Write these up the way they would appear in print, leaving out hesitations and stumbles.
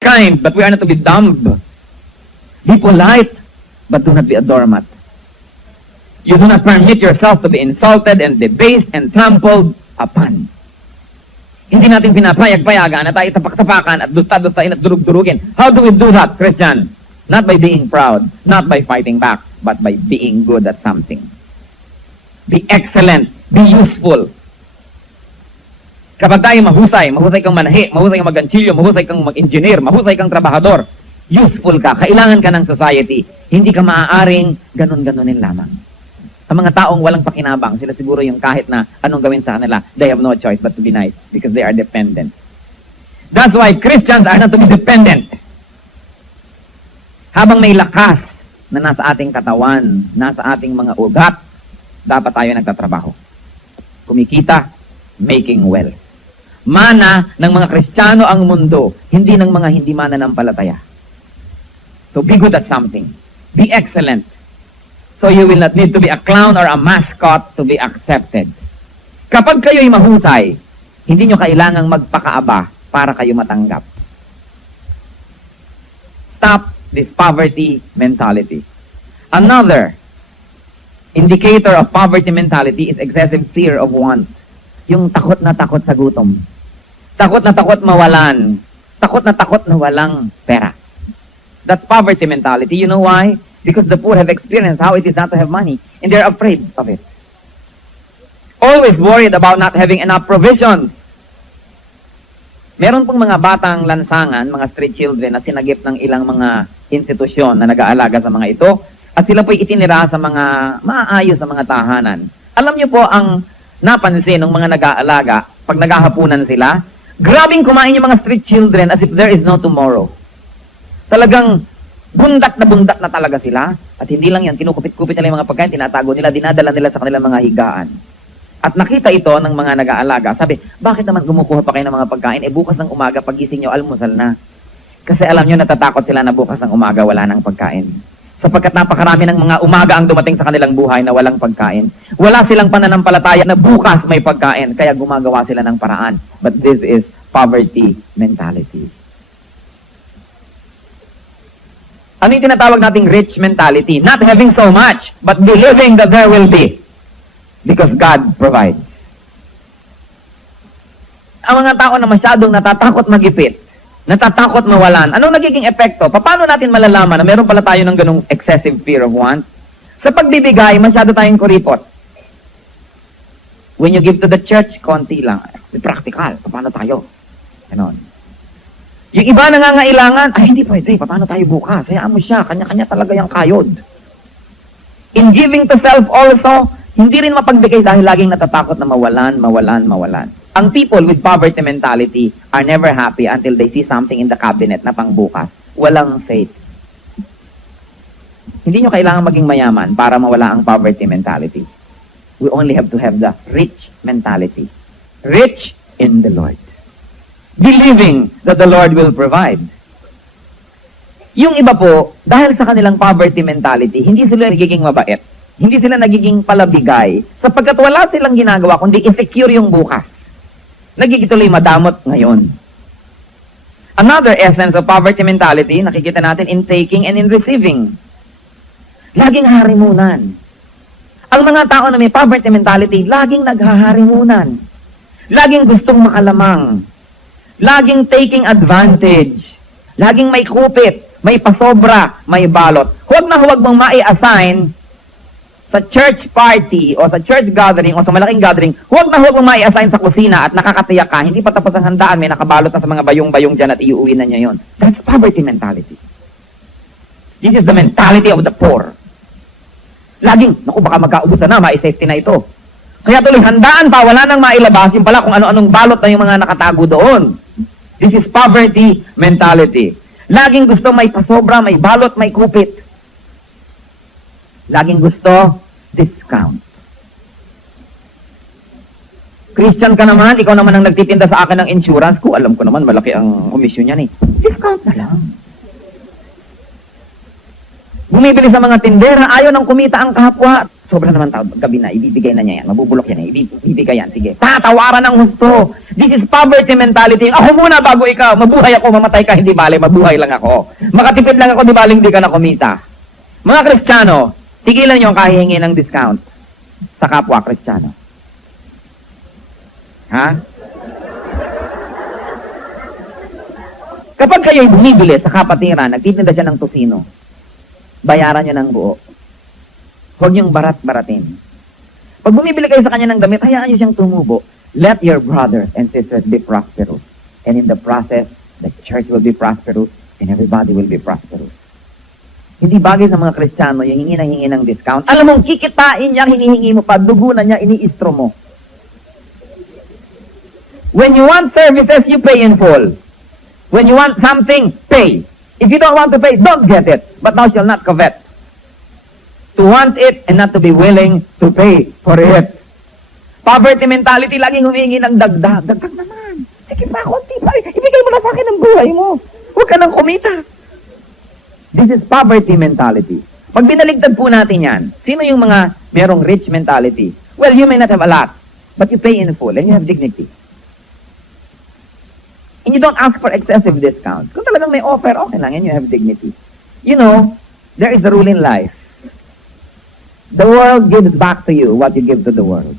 kind, but we are not to be dumb. Be polite, but do not be a doormat. You do not permit yourself to be insulted and debased and trampled upon. Hindi natin pinapayag-payagan na tayo tapak-tapakan at dusta-dustain at durug-durugin. How do we do that, Christian? Not by being proud, not by fighting back, but by being good at something. Be excellent, be useful. Kapag tayo mahusay kang manahi, mahusay kang mag-ganchilyo, mahusay kang mag-engineer, mahusay kang trabahador, useful ka, kailangan ka ng society, hindi ka maaaring ganun-ganunin lamang. Ang mga taong walang pakinabang, sila siguro yung kahit na anong gawin sa kanila, they have no choice but to be nice because they are dependent. That's why Christians are not to be dependent. Habang may lakas na nasa ating katawan, nasa ating mga ugat, dapat tayo nagtatrabaho. Kumikita, making wealth. Mana ng mga Kristiyano ang mundo, hindi ng mga hindi mananampalataya. So be good at something. Be excellent. So you will not need to be a clown or a mascot to be accepted. Kapag kayo'y mahusay, hindi nyo kailangang magpakaaba para kayo matanggap. Stop this poverty mentality. Another indicator of poverty mentality is excessive fear of want. Yung takot na takot sa gutom. Takot na takot mawalan. Takot na walang pera. That's poverty mentality. You know why? Because the poor have experienced how it is not to have money, and they're afraid of it. Always worried about not having enough provisions. Meron pong mga batang lansangan, mga street children na sinagip ng ilang mga institusyon na nag-aalaga sa mga ito, at sila po'y itinira sa mga maayos sa mga tahanan. Alam niyo po ang napansin ng mga nag-aalaga, pag naghahapunan sila, grabing kumain yung mga street children as if there is no tomorrow. Talagang bundat na talaga sila. At hindi lang yan, kinukupit-kupit nila yung mga pagkain, tinatago nila, dinadala nila sa kanilang mga higaan. At nakita ito ng mga nag-aalaga. Sabi, bakit naman gumukuha pa kayo ng mga pagkain? Bukas ng umaga, pagising nyo, almusal na. Kasi alam nyo, natatakot sila na bukas ng umaga wala ng pagkain. Sapagkat napakarami ng mga umaga ang dumating sa kanilang buhay na walang pagkain. Wala silang pananampalataya na bukas may pagkain, kaya gumagawa sila ng paraan. But this is poverty mentality. Ano yung tinatawag nating rich mentality? Not having so much, but believing that there will be. Because God provides. Ang mga tao na masyadong natatakot magipit, natatakot mawalan, anong nagiging epekto? Paano natin malalaman na meron pala tayo ng ganung excessive fear of want? Sa pagbibigay, masyado tayong kuripot. When you give to the church, konti lang. Practical. Paano tayo? Ganon. Yung iba nangangailangan, ay hindi pwede, paano tayo bukas? Hayaan mo siya, kanya-kanya talaga yung kayod. In giving to self also, hindi rin mapagbigay dahil laging natatakot na mawalan. Ang people with poverty mentality are never happy until they see something in the cabinet na pangbukas. Walang faith. Hindi nyo kailangan maging mayaman para mawala ang poverty mentality. We only have to have the rich mentality. Rich in the Lord. Believing that the Lord will provide. Yung iba po, dahil sa kanilang poverty mentality, hindi sila nagiging mabait. Hindi sila nagiging palabigay sapagkat wala silang ginagawa kundi insecure yung bukas. Nagigituloy madamot ngayon. Another essence of poverty mentality, nakikita natin in taking and in receiving. Laging harimunan. Ang mga tao na may poverty mentality, laging naghaharimunan. Laging gustong makalamang. Laging taking advantage. Laging may kupit, may pasobra, may balot. Huwag na huwag mong mai-assign sa church party o sa church gathering o sa malaking gathering, huwag na huwag mong mai-assign sa kusina at nakakatiyak ka, hindi pa tapos ang handaan, may nakabalot na sa mga bayong-bayong dyan at iuwi na niya yon. That's poverty mentality. This is the mentality of the poor. Laging, naku baka magkaubusan na, mai-safety na ito. Kaya tuloy, handaan pa, wala nang mailabas, yung pala kung ano-anong balot na yung mga nakatago doon. This is poverty mentality. Laging gusto may pasobra, may balot, may kupit. Laging gusto discount. Christian ka naman, ikaw naman ang nagtitinda sa akin ng insurance ko. Alam ko naman, malaki ang komisyon niyan eh. Discount na lang. Bumibili sa mga tindera, ayaw nang kumita ang kapwa. Sobra naman gabi na, ibibigay na niya yan, mabubulok yan, ibibigay yan, sige. Tatawaran ng husto. This is poverty mentality. Ako muna bago ikaw, mabuhay ako, mamatay ka, hindi bale, mabuhay lang ako. Makatipid lang ako, di bale, hindi ka na kumita. Mga Kristiyano, tigilan niyo ang kahihingi ng discount sa kapwa Kristiyano. Ha? Kapag kayo'y bumibili sa kapatiran, nagtitinda siya ng tosino, bayaran niyo ng buo. Huwag niyong barat-baratin. Pag bumibili kayo sa kanya ng damit, hayaan niyo siyang tumubo. Let your brothers and sisters be prosperous. And in the process, the church will be prosperous and everybody will be prosperous. Hindi bagay sa mga Kristiyano yung hingi na hingi ng discount. Alam mong kikitain niya, hinihingi mo pa, dugo na niya, iniistro mo. When you want services, you pay in full. When you want something, pay. If you don't want to pay, don't get it. But thou shalt not covet. To want it and not to be willing to pay for it. Poverty mentality, laging humingi ng dagdag. Dagdag naman. Sige pa, konti pa. Ibigay mo na sa akin ang buhay mo. Huwag ka nang kumita. This is poverty mentality. Pag binaligtad po natin yan, sino yung mga merong rich mentality? Well, you may not have a lot, but you pay in full and you have dignity. And you don't ask for excessive discounts. Kung talagang may offer, okay lang, and you have dignity. You know, there is a rule in life. The world gives back to you what you give to the world.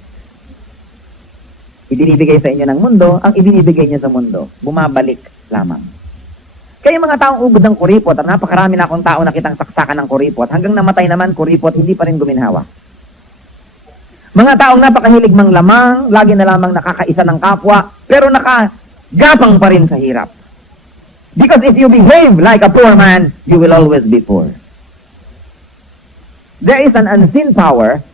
Ibinibigay sa inyo ng mundo, ang ibinibigay niya sa mundo, bumabalik lamang. Kaya mga taong ubod ng kuripot, at napakarami na akong tao nakitang saksakan ng kuripot, hanggang namatay naman kuripot, hindi pa rin guminhawa. Mga taong napakahilig mang lamang, lagi na lamang nakakaisa ng kapwa, pero nakagapang pa rin sa hirap. Because if you behave like a poor man, you will always be poor. There is an unseen power,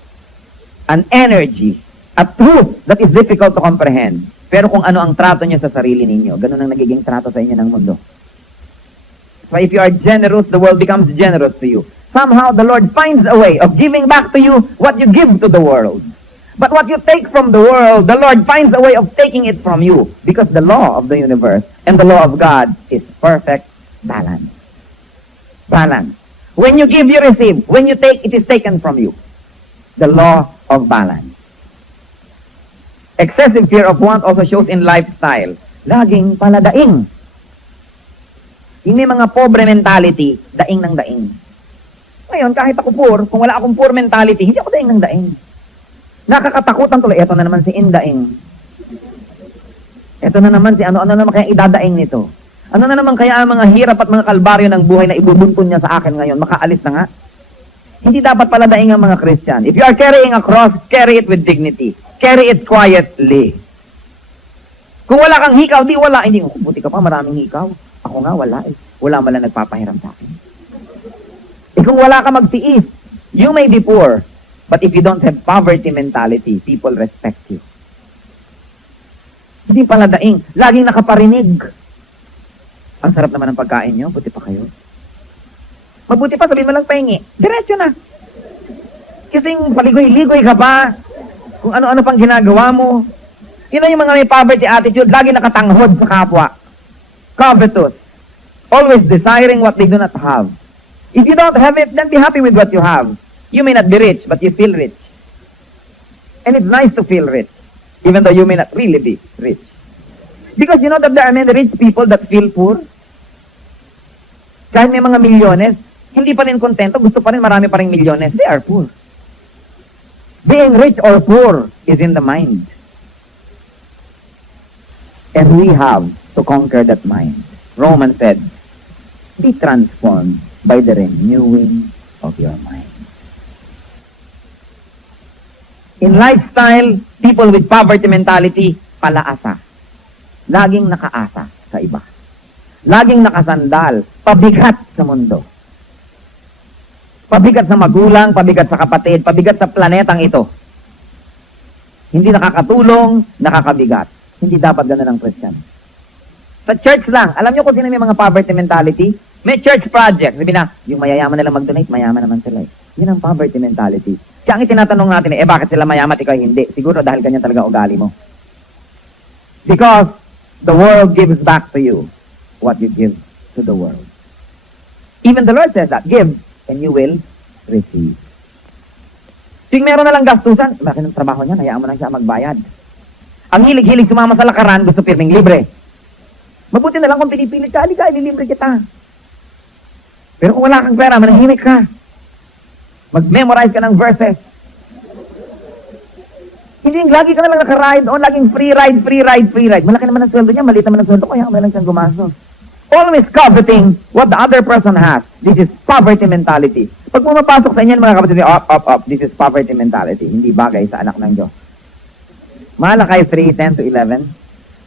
an energy, a truth that is difficult to comprehend. Pero kung ano ang trato niyo sa sarili ninyo, ganun ang nagiging trato sa inyo ng mundo. So if you are generous, the world becomes generous to you. Somehow the Lord finds a way of giving back to you what you give to the world. But what you take from the world, the Lord finds a way of taking it from you. Because the law of the universe and the law of God is perfect balance. Balance. When you give, you receive. When you take, it is taken from you. The law of balance. Excessive fear of want also shows in lifestyle. Laging paladaing. Yung may mga pobre mentality, daing ng daing. Ngayon, kahit ako poor, kung wala akong poor mentality, hindi ako daing ng daing. Nakakatakutan tuloy. Eto na naman si Indaing. Eto na naman si ano naman kaya idadaing nito. Ano na naman kaya ang mga hirap at mga kalbaryo ng buhay na ibubuntun niya sa akin ngayon? Makaalis na nga. Hindi dapat pala daing ang mga Christian. If you are carrying a cross, carry it with dignity. Carry it quietly. Kung wala kang hikaw, di wala. Hindi, buti ka pa, maraming hikaw. Ako nga, wala eh. Wala man lang nagpapahiram sa akin. Eh kung wala ka magtiis, you may be poor. But if you don't have poverty mentality, people respect you. Hindi pala daing. Laging nakaparinig. Ang sarap naman ng pagkain nyo, buti pa kayo. Mabuti pa, sabihin mo lang pahingi. Diretso na. Kasing paligoy-ligoy ka pa. Kung ano-ano pang ginagawa mo. Yun na yung mga may poverty attitude, lagi nakatanghod sa kapwa. Covetous. Always desiring what they do not have. If you don't have it, then be happy with what you have. You may not be rich, but you feel rich. And it's nice to feel rich, even though you may not really be rich. Because you know that there are many rich people that feel poor. Kahit may mga milyones, hindi pa rin kontento, gusto pa rin marami pa rin milyones. They are poor. Being rich or poor is in the mind. And we have to conquer that mind. Romans said, be transformed by the renewing of your mind. In lifestyle, people with poverty mentality, palaasa. Laging nakaasa sa iba. Laging nakasandal, pabigat sa mundo. Pabigat sa magulang, pabigat sa kapatid, pabigat sa planetang ito. Hindi nakakatulong, nakakabigat. Hindi dapat ganun ang Christian. Sa church lang, alam nyo kung sino may mga poverty mentality? May church project. Sabi na, yung mayayaman nilang mag-donate, mayaman naman sila eh. Yan ang poverty mentality. Kaya ang itinatanong natin eh, bakit sila mayaman at ikaw hindi? Siguro dahil ganyan talaga ugali mo. Because the world gives back to you what you give to the world. Even the Lord says that, give and you will receive. Tuwing meron na lang gastusan, bakit ang trabaho niya, hayaan mo na siya magbayad. Ang hilig-hilig sumama sa lakaran, gusto pirming libre. Mabuti na lang kung pinipilit ka, halika, ililibre kita. Pero kung wala kang pera, manahimik ka. Mag-memorize ka ng verses. Hindi, lagi ka na lang naka-ride on, laging free ride, free ride, free ride. Malaki naman ang sweldo niya, maliit naman ang sweldo ko, kaya may lang siyang gumastos. Always coveting what the other person has. This is poverty mentality. Pag pumapasok sa inyo, mga kapatid, up. This is poverty mentality. Hindi bagay sa anak ng Diyos. Malakay 3:10-11.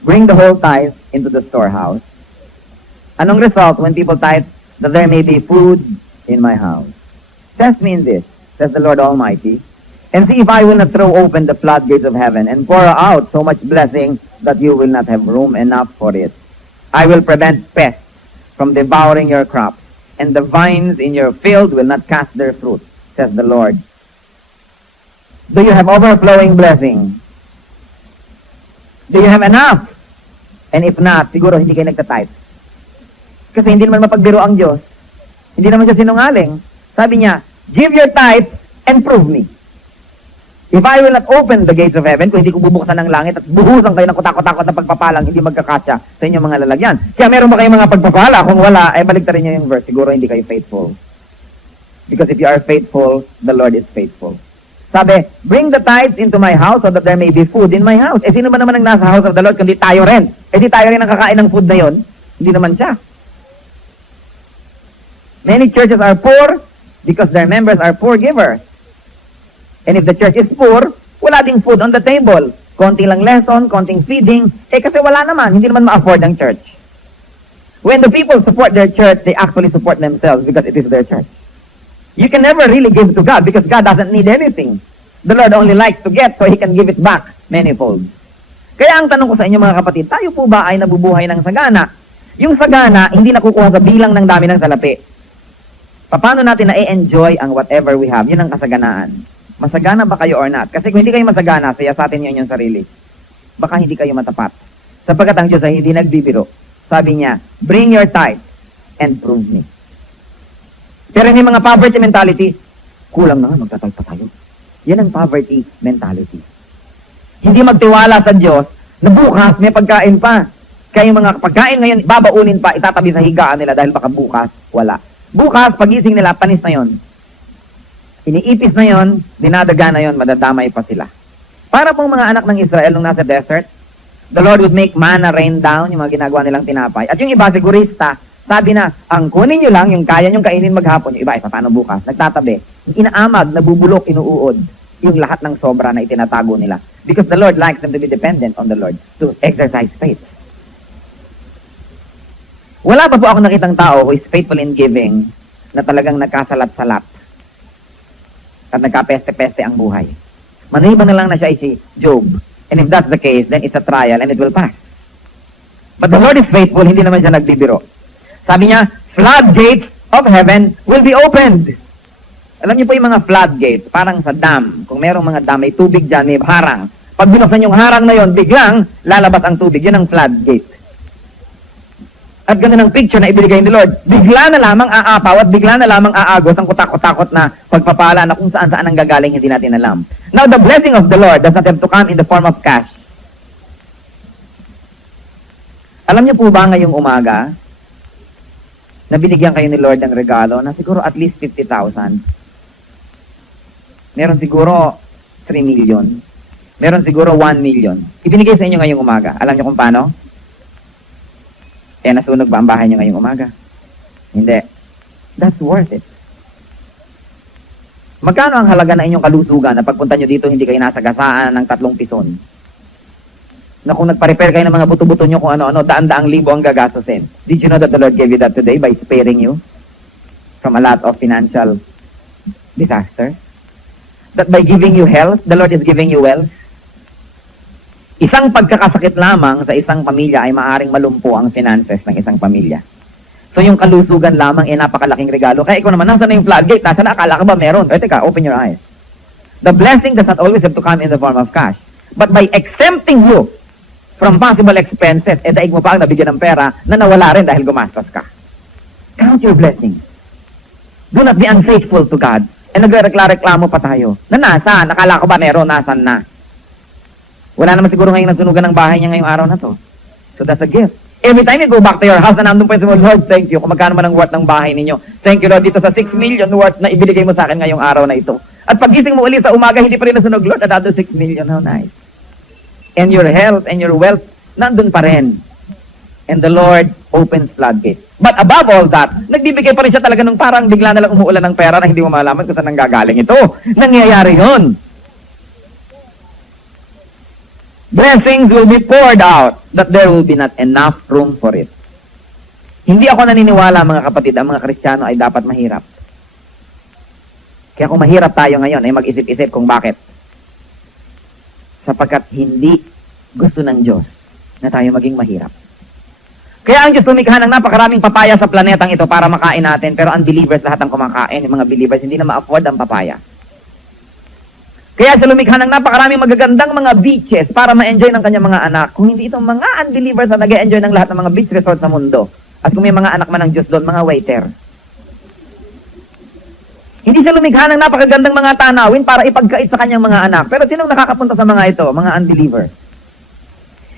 Bring the whole tithe into the storehouse. Anong result when people tithe? That there may be food in my house. Test me in this, says the Lord Almighty, and see if I will not throw open the floodgates of heaven and pour out so much blessing that you will not have room enough for it. I will prevent pests from devouring your crops, and the vines in your field will not cast their fruit, says the Lord. Do you have overflowing blessing? Do you have enough? And if not, siguro hindi kayo nagtatithe. Kasi hindi naman mapagbiro ang Diyos. Hindi naman siya sinungaling. Sabi niya, give your tithes and prove me. If I will not open the gates of heaven, kung hindi ko bubuksan ng langit at buhusan kayo ng kutakot-takot na pagpapalang, hindi magkakasya sa inyong mga lalagyan. Kaya meron ba kayong mga pagpapala? Kung wala, ay baligtarin niyo yung verse. Siguro hindi kayo faithful. Because if you are faithful, the Lord is faithful. Sabi, bring the tithes into my house so that there may be food in my house. Eh, sino ba naman ang nasa house of the Lord kundi tayo rin? Eh, di tayo rin ang kakain ng food na yon? Hindi naman siya. Many churches are poor because their members are poor givers. And if the church is poor, wala ding food on the table. Konting lang lesson, konting feeding. Eh kasi wala naman, hindi naman ma-afford ang church. When the people support their church, they actually support themselves because it is their church. You can never really give to God because God doesn't need anything. The Lord only likes to get so He can give it back manifold. Kaya ang tanong ko sa inyo mga kapatid, tayo po ba ay nabubuhay ng sagana? Yung sagana, hindi nakukuha sa bilang ng dami ng salapi. Paano natin na-enjoy ang whatever we have? Yun ang kasaganaan. Masagana ba kayo or not? Kasi kung hindi kayo masagana, siyasatin niyo yung sarili. Baka hindi kayo matapat. Sapagkat ang Diyos ay hindi nagbibiro. Sabi niya, bring your tithe and prove me. Pero may mga poverty mentality, kulang na nga, magtatay pa tayo. Yan ang poverty mentality. Hindi magtiwala sa Diyos na bukas may pagkain pa. Kaya yung mga pagkain ngayon, babaunin pa, itatabi sa higaan nila dahil baka bukas, wala. Bukas, pagising nila, panis na yon. Iniipis na yon, dinadaga na yon, madadamay pa sila. Para pong mga anak ng Israel nung nasa desert, the Lord would make manna rain down, yung mga ginagawa nilang tinapay. At yung iba, sigurista, sabi na, ang kunin nyo lang, yung kaya nyong kainin maghapon, yung iba, paano bukas? Nagtatabi. Inaamag, nabubulok, inuuod, yung lahat ng sobra na itinatago nila. Because the Lord likes them to be dependent on the Lord, to exercise faith. Wala pa po ako nakitang tao who is faithful in giving na talagang nagkasalat-salat at nagkapeste-peste ang buhay. Maniban na lang na siya ay si Job. And if that's the case, then it's a trial and it will pass. But the Lord is faithful, hindi naman siya nagbibiro. Sabi niya, floodgates of heaven will be opened. Alam niyo po yung mga floodgates, parang sa dam. Kung merong mga dam, may tubig dyan, may harang. Pag binuksan yung harang na yon, biglang lalabas ang tubig. Yun ang floodgate. At ganun ang picture na ibigay ni Lord. Bigla na lamang aapaw at bigla na lamang aagos ang kutakot-takot na pagpapala na kung saan-saan ang gagaling hindi natin alam. Now, the blessing of the Lord does not have to come in the form of cash. Alam niyo po ba ngayong umaga na binigyan kayo ni Lord ng regalo na siguro at least 50,000? Meron siguro 3 million. Meron siguro 1 million. Ibinigay sa inyo ngayong umaga. Alam niyo kung paano? Nasunog ba ang bahay niyo ngayong umaga? Hindi. That's worth it. Magkano ang halaga na inyong kalusugan na pagpunta nyo dito hindi kayo nasagasaan ng 3 pison? Na kung nagpa-repair kayo ng mga buto-buto nyo kung ano-ano, daan-daang libo ang gagastusin. Did you know that the Lord gave you that today by sparing you from a lot of financial disaster? That by giving you health, the Lord is giving you wealth? Isang pagkakasakit lamang sa isang pamilya ay maaring malumpo ang finances ng isang pamilya. So yung kalusugan lamang ay napakalaking regalo. Kaya ikaw naman, nasa na yung floodgate? Nasa na? Akala ka ba meron? O teka, open your eyes. The blessing does not always have to come in the form of cash. But by exempting you from possible expenses, daig mo pa ang nabigyan ng pera na nawala rin dahil gumastos ka. Count your blessings. Do not be unfaithful to God nagreklamo pa tayo. Na nakala ko ba meron, nasan na? Wala naman siguro ngayong nasunugan ng bahay niya ngayong araw na to. So that's a gift. Every time you go back to your house na nandun pa yung Lord, thank you. Kung magkano man ang worth ng bahay ninyo. Thank you, Lord, dito sa 6 million worth na ibigay mo sa akin ngayong araw na ito. At pagising mo uli sa umaga, hindi pa rin nasunog, Lord, another 6 million. How nice. And your health and your wealth, nandun pa rin. And the Lord opens floodgates. But above all that, nagbibigay pa rin siya talaga nung parang bigla na lang umuulan ng pera na hindi mo malaman kung saan nanggagaling ito. Nangyayari yun. Blessings will be poured out that there will be not enough room for it. Hindi ako naniniwala, mga kapatid, ang mga Kristiyano ay dapat mahirap. Kaya kung mahirap tayo ngayon, ay mag-isip-isip kung bakit. Sapagkat hindi gusto ng Diyos na tayo maging mahirap. Kaya ang Diyos lumikha ng napakaraming papaya sa planetang ito para makain natin, pero unbelievers lahat ang kumakain. Yung mga believers hindi na ma-afford ang papaya. Kaya siya lumikha ng napakaraming magagandang mga beaches para ma-enjoy ng kanyang mga anak. Kung hindi itong mga unbelievers na nag-enjoy ng lahat ng mga beach resort sa mundo. At kung may mga anak man ng Diyos doon, mga waiter. Hindi siya lumikha ng napakagandang mga tanawin para ipagkait sa kanyang mga anak. Pero sinong nakakapunta sa mga ito? Mga unbelievers.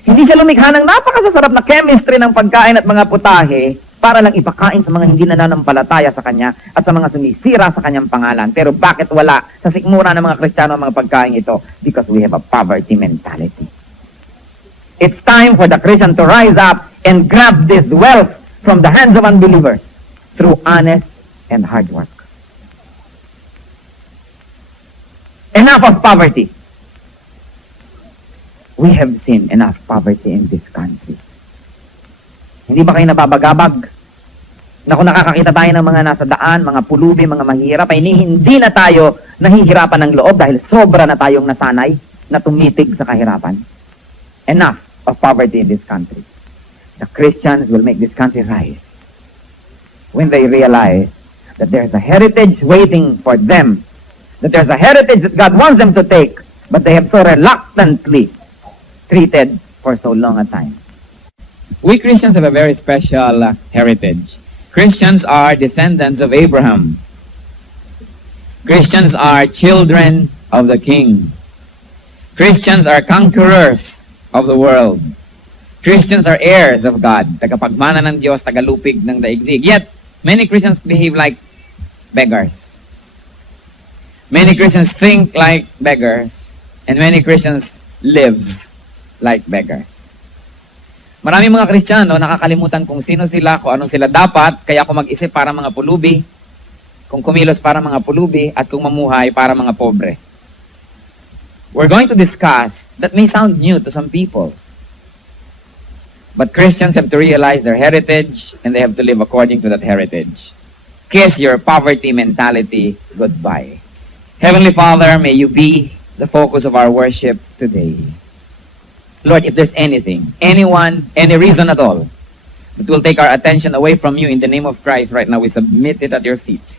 Hindi siya lumikha ng napakasasarap na chemistry ng pagkain at mga putahe para lang ipakain sa mga hindi nananampalataya sa kanya at sa mga sumisira sa kanyang pangalan. Pero bakit wala sa sikmura ng mga Kristiyano ang mga pagkain ito? Because we have a poverty mentality. It's time for the Christian to rise up and grab this wealth from the hands of unbelievers through honest and hard work. Enough of poverty. We have seen enough poverty in this country. Hindi ba kayo nababagabag? Na kung nakakakita tayo ng mga nasa daan, mga pulubi, mga mahirap, ay hindi na tayo nahihirapan ng loob dahil sobra na tayong nasanay na tumitig sa kahirapan. Enough of poverty in this country. The Christians will make this country rise when they realize that there's a heritage waiting for them, that there's a heritage that God wants them to take, but they have so reluctantly treated for so long a time. We Christians have a very special heritage. Christians are descendants of Abraham. Christians are children of the King. Christians are conquerors of the world. Christians are heirs of God, tagapagmana ng Diyos, tagalupig ng daigdig. Yet, many Christians behave like beggars. Many Christians think like beggars, and many Christians live like beggars. Maraming mga Kristiyano nakakalimutan kung sino sila, kung anong sila dapat, kaya kung mag-isip para mga pulubi, kung kumilos para mga pulubi, at kung mamuhay para mga pobre. We're going to discuss, that may sound new to some people, but Christians have to realize their heritage, and they have to live according to that heritage. Kiss your poverty mentality goodbye. Heavenly Father, may you be the focus of our worship today. Lord, if there's anything, anyone, any reason at all, that will take our attention away from you in the name of Christ right now, we submit it at your feet.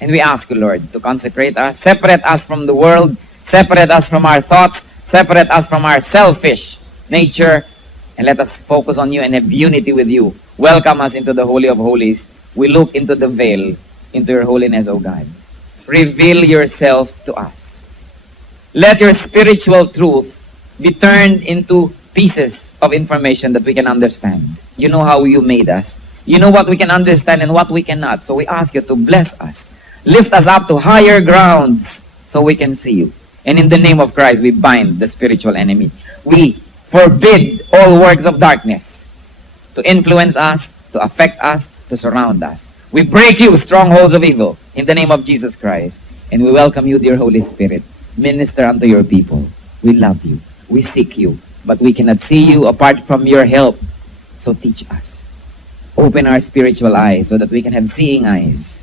And we ask you, Lord, to consecrate us, separate us from the world, separate us from our thoughts, separate us from our selfish nature, and let us focus on you and have unity with you. Welcome us into the Holy of Holies. We look into the veil, into your holiness, O God. Reveal yourself to us. Let your spiritual truth be turned into pieces of information that we can understand. You know how you made us. You know what we can understand and what we cannot. So we ask you to bless us. Lift us up to higher grounds so we can see you. And in the name of Christ, we bind the spiritual enemy. We forbid all works of darkness to influence us, to affect us, to surround us. We break you, strongholds of evil, in the name of Jesus Christ. And we welcome you, dear Holy Spirit. Minister unto your people. We love you. We seek you, but we cannot see you apart from your help. So teach us. Open our spiritual eyes so that we can have seeing eyes.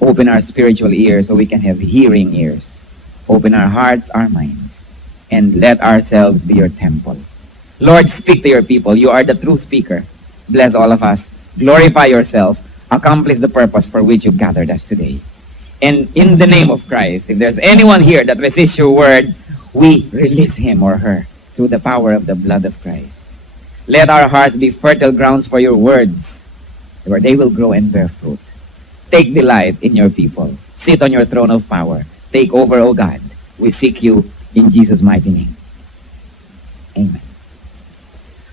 Open our spiritual ears so we can have hearing ears. Open our hearts, our minds, and let ourselves be your temple. Lord, speak to your people. You are the true speaker. Bless all of us. Glorify yourself. Accomplish the purpose for which you gathered us today. And in the name of Christ, if there's anyone here that resists your word, we release him or her through the power of the blood of Christ. Let our hearts be fertile grounds for your words, where they will grow and bear fruit. Take delight in your people. sit on your throne of power. Take over, O God. We seek you in Jesus' mighty name. Amen.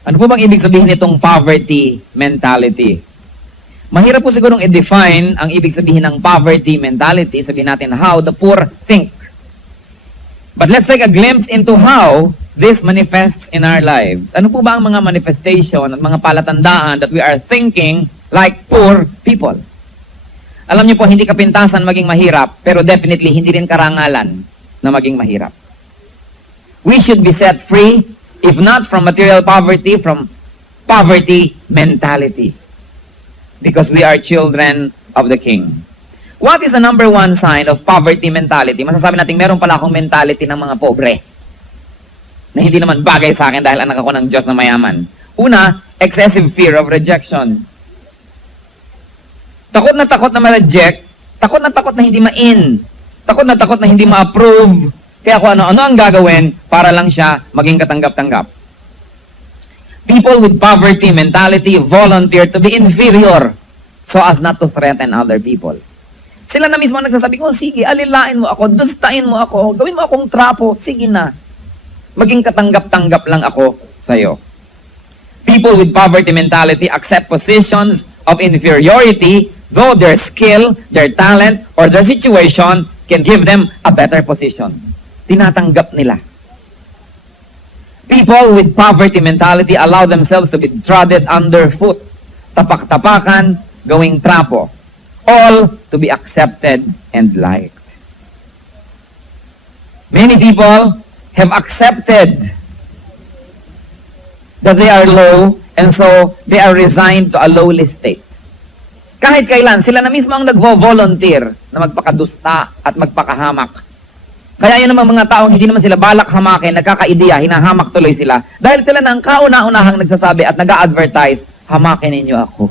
Ano po bang ibig sabihin nitong poverty mentality? Mahirap po sigurong i-define ang ibig sabihin ng poverty mentality. Sabihin natin how the poor think. But let's take a glimpse into how this manifests in our lives. Ano po ba ang mga manifestation at mga palatandaan that we are thinking like poor people? Alam niyo po, hindi kapintasan maging mahirap, pero definitely hindi rin karangalan na maging mahirap. We should be set free, if not from material poverty, from poverty mentality. Because we are children of the King. What is the number one sign of poverty mentality? Masasabi natin, meron pala akong mentality ng mga pobre na hindi naman bagay sa akin dahil anak ako ng Diyos na mayaman. Una, excessive fear of rejection. Takot na ma-reject, takot na hindi ma-in, takot na hindi ma-approve, kaya kung ano ang gagawin para lang siya maging katanggap-tanggap. People with poverty mentality volunteer to be inferior so as not to threaten other people. Sila na mismo ang nagsasabi, oh sige, alilain mo ako, dustain mo ako, gawin mo akong trapo, sige na. Maging katanggap-tanggap lang ako sa'yo. People with poverty mentality accept positions of inferiority though their skill, their talent, or their situation can give them a better position. Tinatanggap nila. People with poverty mentality allow themselves to be trodden underfoot, tapak-tapakan, gawing trapo, all to be accepted and liked. Many people have accepted that they are low, and so they are resigned to a lowly state. Kahit kailan, sila na mismo ang nagvo-volunteer na magpakadusta at magpakahamak. Kaya yun naman mga taong hindi naman sila balak hamakin, nagkaka-ideya, hinahamak tuloy sila. Dahil sila na ang kauna-unahang nagsasabi at nag-a-advertise, hamakin ninyo ako.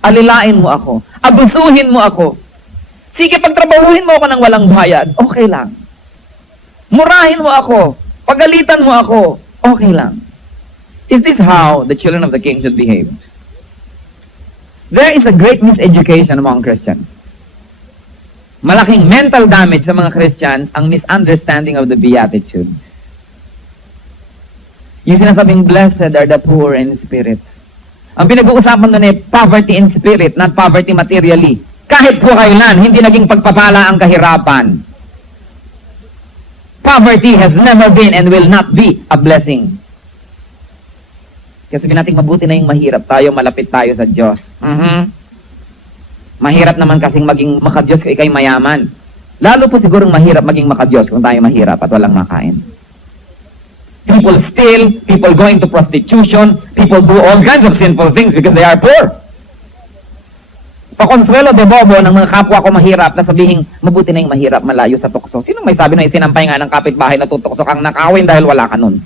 Alilain mo ako. Abusuhin mo ako. Sige, pagtrabahuhin mo ako ng walang bayad, okay lang. Murahin mo ako. Pagalitan mo ako, okay lang. Is this how the children of the King should behave? There is a great miseducation among Christians. Malaking mental damage sa mga Christians ang misunderstanding of the Beatitudes. Yung sinasabing, blessed are the poor in spirit. Ang pinag-uusapan doon ay poverty in spirit, not poverty materially. Kahit po kailan, hindi naging pagpapala ang kahirapan. Poverty has never been and will not be a blessing. Kasi sabihin natin, mabuti na yung mahirap tayo, malapit tayo sa Diyos. Mahirap naman kasing maging makadiyos kung ikay mayaman. Lalo po sigurong mahirap maging makadiyos kung tayo mahirap at walang makain. People steal, people go into prostitution, people do all kinds of sinful things because they are poor. Pakonsuelo de bobo ng mga kapwa ko mahirap na sabihin, mabuti na yung mahirap, malayo sa tukso. Sino may sabi na isinampay nga ng kapitbahay na tutukso kang nakawin dahil wala ka nun?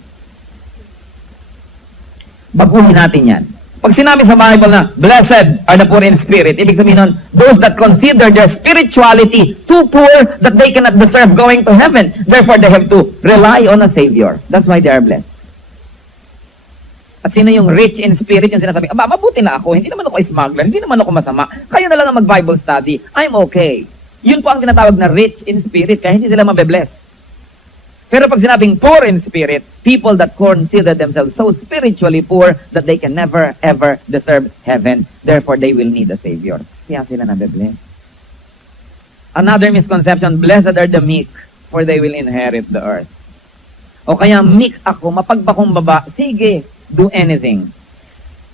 Baguhin natin yan. Pag sinabi sa Bible na, blessed are the poor in spirit, ibig sabihin nun, those that consider their spirituality too poor that they cannot deserve going to heaven. Therefore, they have to rely on a Savior. That's why they are blessed. At sino yung rich in spirit, yung sinasabi, aba, mabuti na ako, hindi naman ako smuggler, hindi naman ako masama, kayo na lang ang mag-Bible study, I'm okay. Yun po ang tinatawag na rich in spirit, kaya hindi sila mabe-bless. Pero pag sinabing poor in spirit, people that consider themselves so spiritually poor that they can never, ever deserve heaven. Therefore, they will need a Savior. Kaya sila nabe-bless. Another misconception, blessed are the meek, for they will inherit the earth. O kaya, meek ako, mapagpakumbaba, sige, do anything.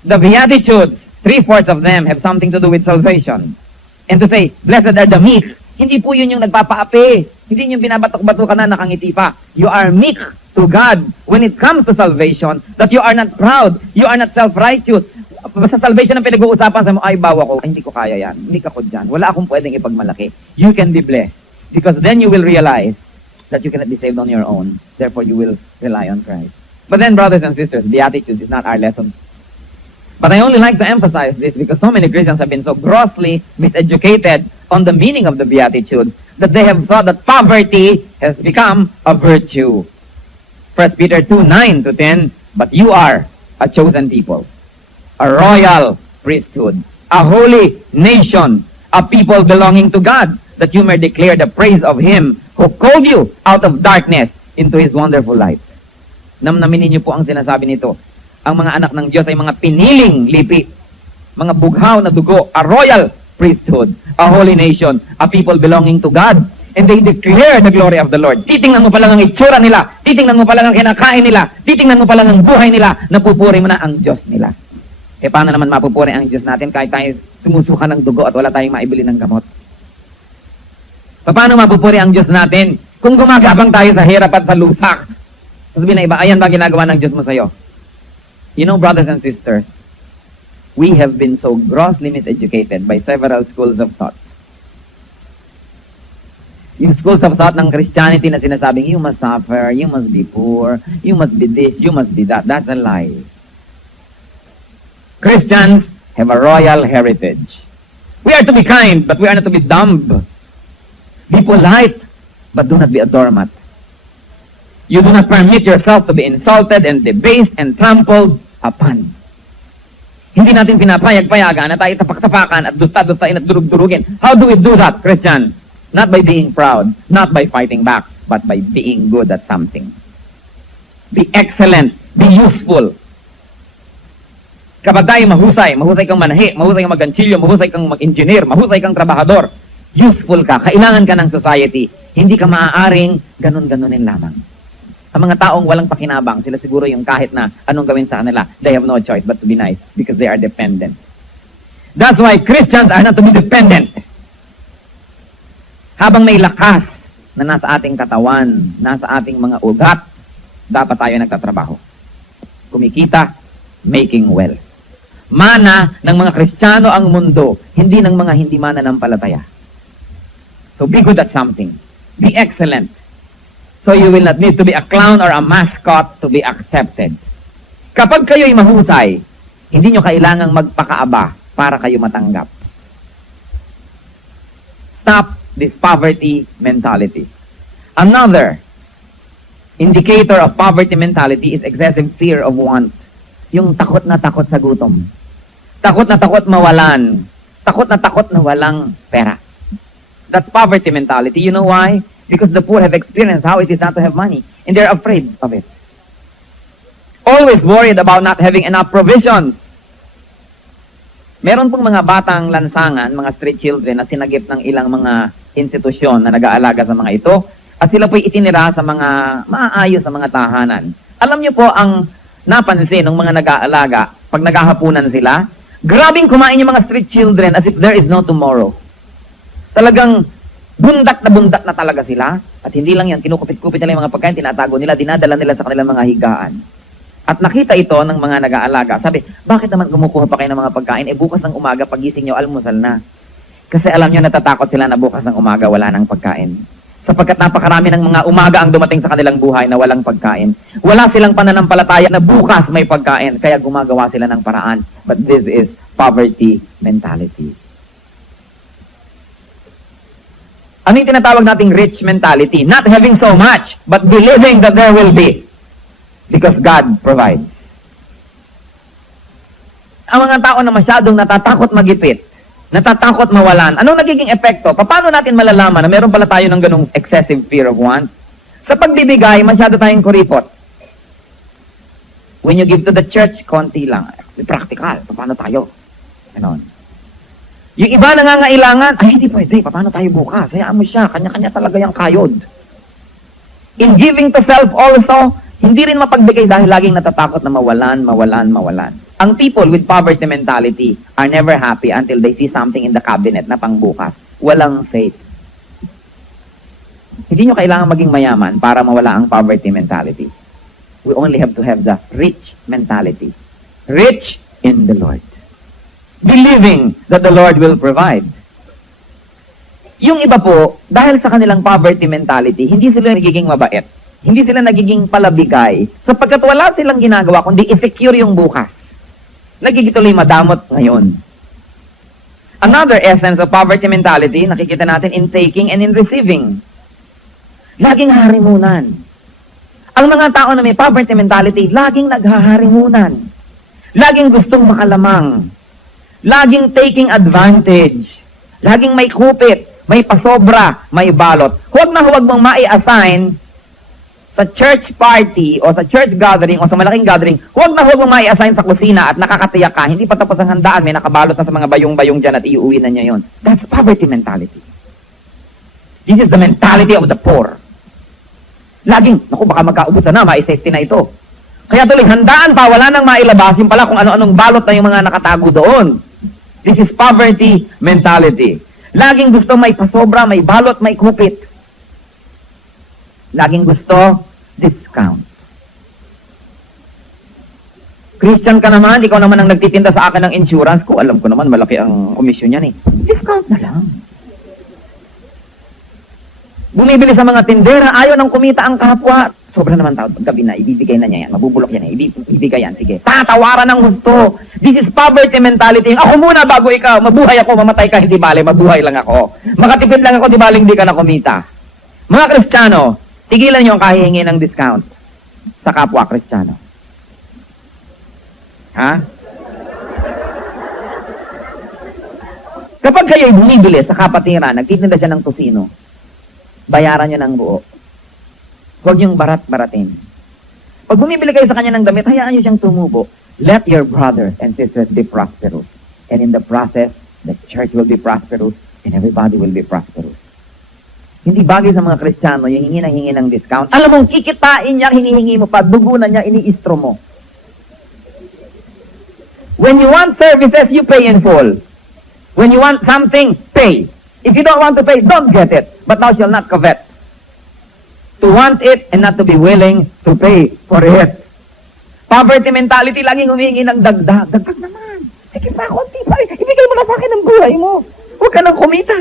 The Beatitudes, 3/4 of them have something to do with salvation. And to say, blessed are the meek, hindi po yun yung nagpapaapi. Hindi yung binabatok-batukan na nakangiti pa. You are meek to God when it comes to salvation, that you are not proud, you are not self-righteous. Sa salvation ang pinag-uusapan sa mo, ay bawa ko, ay, hindi ko kaya yan, hindi ka ko dyan, wala akong pwedeng ipagmalaki. You can be blessed. Because then you will realize that you cannot be saved on your own. Therefore, you will rely on Christ. But then, brothers and sisters, Beatitudes is not our lesson. But I only like to emphasize this because so many Christians have been so grossly miseducated on the meaning of the Beatitudes that they have thought that poverty has become a virtue. 1 Peter 2:9-10, but you are a chosen people, a royal priesthood, a holy nation, a people belonging to God, that you may declare the praise of Him who called you out of darkness into His wonderful light. Namnamin ninyo po ang sinasabi nito. Ang mga anak ng Diyos ay mga piniling lipi, mga bughaw na dugo, a royal priesthood, a holy nation, a people belonging to God. And they declare the glory of the Lord. Titingnan mo pa lang ang itsura nila, titingnan mo pa lang ang kinakain nila, titingnan mo pa lang ang buhay nila, napupuri mo na ang Diyos nila. Eh paano naman mapupuri ang Diyos natin kahit tayo sumusuka ng dugo at wala tayong maibili ng gamot? Paano mapupuri ang Diyos natin kung gumagabang tayo sa hirap at sa lusak? Sabihin na iba, ayan ba ginagawa ng Diyos mo sa'yo? You know, brothers and sisters, we have been so grossly miseducated by several schools of thought. Yung schools of thought ng Christianity na sinasabing, you must suffer, you must be poor, you must be this, you must be that. That's a lie. Christians have a royal heritage. We are to be kind, but we are not to be dumb. Be polite, but do not be a doormat. You do not permit yourself to be insulted and debased and trampled upon. Hindi natin pinapayag-payagan na tayo tapak-tapakan at dusta-dustain at durug-durugin. How do we do that, Christian? Not by being proud, not by fighting back, but by being good at something. Be excellent, be useful. Kapag tayo mahusay kang manahi, mahusay kang mag-ganchilyo, mahusay kang mag-engineer, mahusay kang trabahador, useful ka, kailangan ka ng society, hindi ka maaaring ganun-ganunin lamang. Ang mga taong walang pakinabang, sila siguro yung kahit na anong gawin sa kanila, they have no choice but to be nice because they are dependent. That's why Christians are not to be dependent. Habang may lakas na nasa ating katawan, nasa ating mga ugat, dapat tayo nagtatrabaho. Kumikita, making wealth. Mana ng mga Kristiyano ang mundo, hindi ng mga hindi mananampalataya. So be good at something. Be excellent. So you will not need to be a clown or a mascot to be accepted. Kapag kayo'y mahusay, hindi nyo kailangang magpakaaba para kayo matanggap. Stop this poverty mentality. Another indicator of poverty mentality is excessive fear of want. Yung takot na takot sa gutom. Takot na takot mawalan. Takot na takot na walang pera. That's poverty mentality. You know why? Because the poor have experienced how it is not to have money. And they're afraid of it. Always worried about not having enough provisions. Meron pong mga batang lansangan, mga street children na sinagip ng ilang mga institusyon na nag-aalaga sa mga ito at sila po'y itinira sa mga maayos sa mga tahanan. Alam niyo po ang napansin ng mga nag-aalaga pag naghahapunan sila, grabing kumain yung mga street children as if there is no tomorrow. Talagang bundak na talaga sila at hindi lang yan, kinukupit-kupit nila yung mga pagkain, tinatago nila, dinadala nila sa kanilang mga higaan. At nakita ito ng mga nag-aalaga. Sabi, bakit naman kumukuha pa kayo ng mga pagkain? Bukas ng umaga, pagising nyo, almusal na. Kasi alam nyo, natatakot sila na bukas ng umaga wala ng pagkain. Sapagkat napakarami ng mga umaga ang dumating sa kanilang buhay na walang pagkain. Wala silang pananampalataya na bukas may pagkain, kaya gumagawa sila ng paraan. But this is poverty mentality. Ano yung tinatawag nating rich mentality? Not having so much, but believing that there will be. Because God provides. Ang mga tao na masyadong natatakot magipit, natatakot mawalan, anong nagiging epekto? Paano natin malalaman na meron pala tayo ng ganong excessive fear of want? Sa pagbibigay, masyado tayong kuripot. When you give to the church, konti lang. Practical. Paano tayo? Ganon. Yung iba nangangailangan, ay hindi pwede. Paano tayo bukas? Hayaan mo siya. Kanya-kanya talaga yung kayod. In giving to self also, hindi rin mapagbigay dahil laging natatakot na mawalan. Ang people with poverty mentality are never happy until they see something in the cabinet na pangbukas. Walang faith. Hindi nyo kailangan maging mayaman para mawala ang poverty mentality. We only have to have the rich mentality. Rich in the Lord. Believing that the Lord will provide. Yung iba po, dahil sa kanilang poverty mentality, hindi sila nagiging mabait. Hindi sila nagiging palabigay sapagkat wala silang ginagawa kundi i-secure yung bukas. Nagigituloy madamot ngayon. Another essence of poverty mentality, nakikita natin in taking and in receiving. Laging harimunan. Ang mga tao na may poverty mentality, laging naghaharimunan. Laging gustong makalamang. Laging taking advantage. Laging may kupit. may pasobra, may balot. Huwag na huwag mong mai-assign sa church party o sa church gathering o sa malaking gathering, huwag na huwag mong mai-assign sa kusina at nakakatiyak ka, hindi pa tapos ang handaan, may nakabalot na sa mga bayong-bayong dyan at iuwi na niya yon. That's poverty mentality. This is the mentality of the poor. Laging, naku, baka magkaubusan na, mai-safety na ito. Kaya tuloy, handaan pa, wala nang mailabasin pala kung ano-anong balot na yung mga nakatago doon. This is poverty mentality. Laging gusto may pasobra, may balot, may kupit. Laging gusto discount. Christian ka naman, ikaw naman ang nagtitinda sa akin ng insurance ko. Alam ko naman, malaki ang komisyon niyan eh. Discount na lang. Bumibili sa mga tindera, ayaw nang kumita ang kapwa. Sobra naman tao, gabi na, ibibigay na niya yan. Mabubulok yan eh, ibibigay yan, sige. Tatawaran ng gusto. This is poverty mentality. Ako muna bago ikaw, mabuhay ako, mamatay ka, hindi bale, mabuhay lang ako. Makatipid lang ako, di bale, hindi ka na kumita. Mga Kristiyano, tigilan niyo ang kahihingi ng discount sa kapwa Kristiyano. Ha? Kapag kayo'y bumibili sa kapatiran, nagtitinda siya ng tosino, bayaran niyo ng buo. Huwag niyong barat-baratin. Pag bumibili kayo sa kanya ng damit, hayaan niyo siyang tumubo. Let your brothers and sisters be prosperous. And in the process, the church will be prosperous and everybody will be prosperous. Hindi bagay sa mga Kristiyano yung hingi ng discount. Alam mong kikitain niya, hinihingi mo pa, dugunan niya, iniistro mo. When you want services, you pay in full. When you want something, pay. If you don't want to pay, don't get it. But thou shalt not covet. To want it and not to be willing to pay for it. Poverty mentality, laging humingi ng dagdag. Dagdag naman. Sige pa, konti pa. Ibigay mo na sa akin ang buhay mo. Huwag ka nang kumita.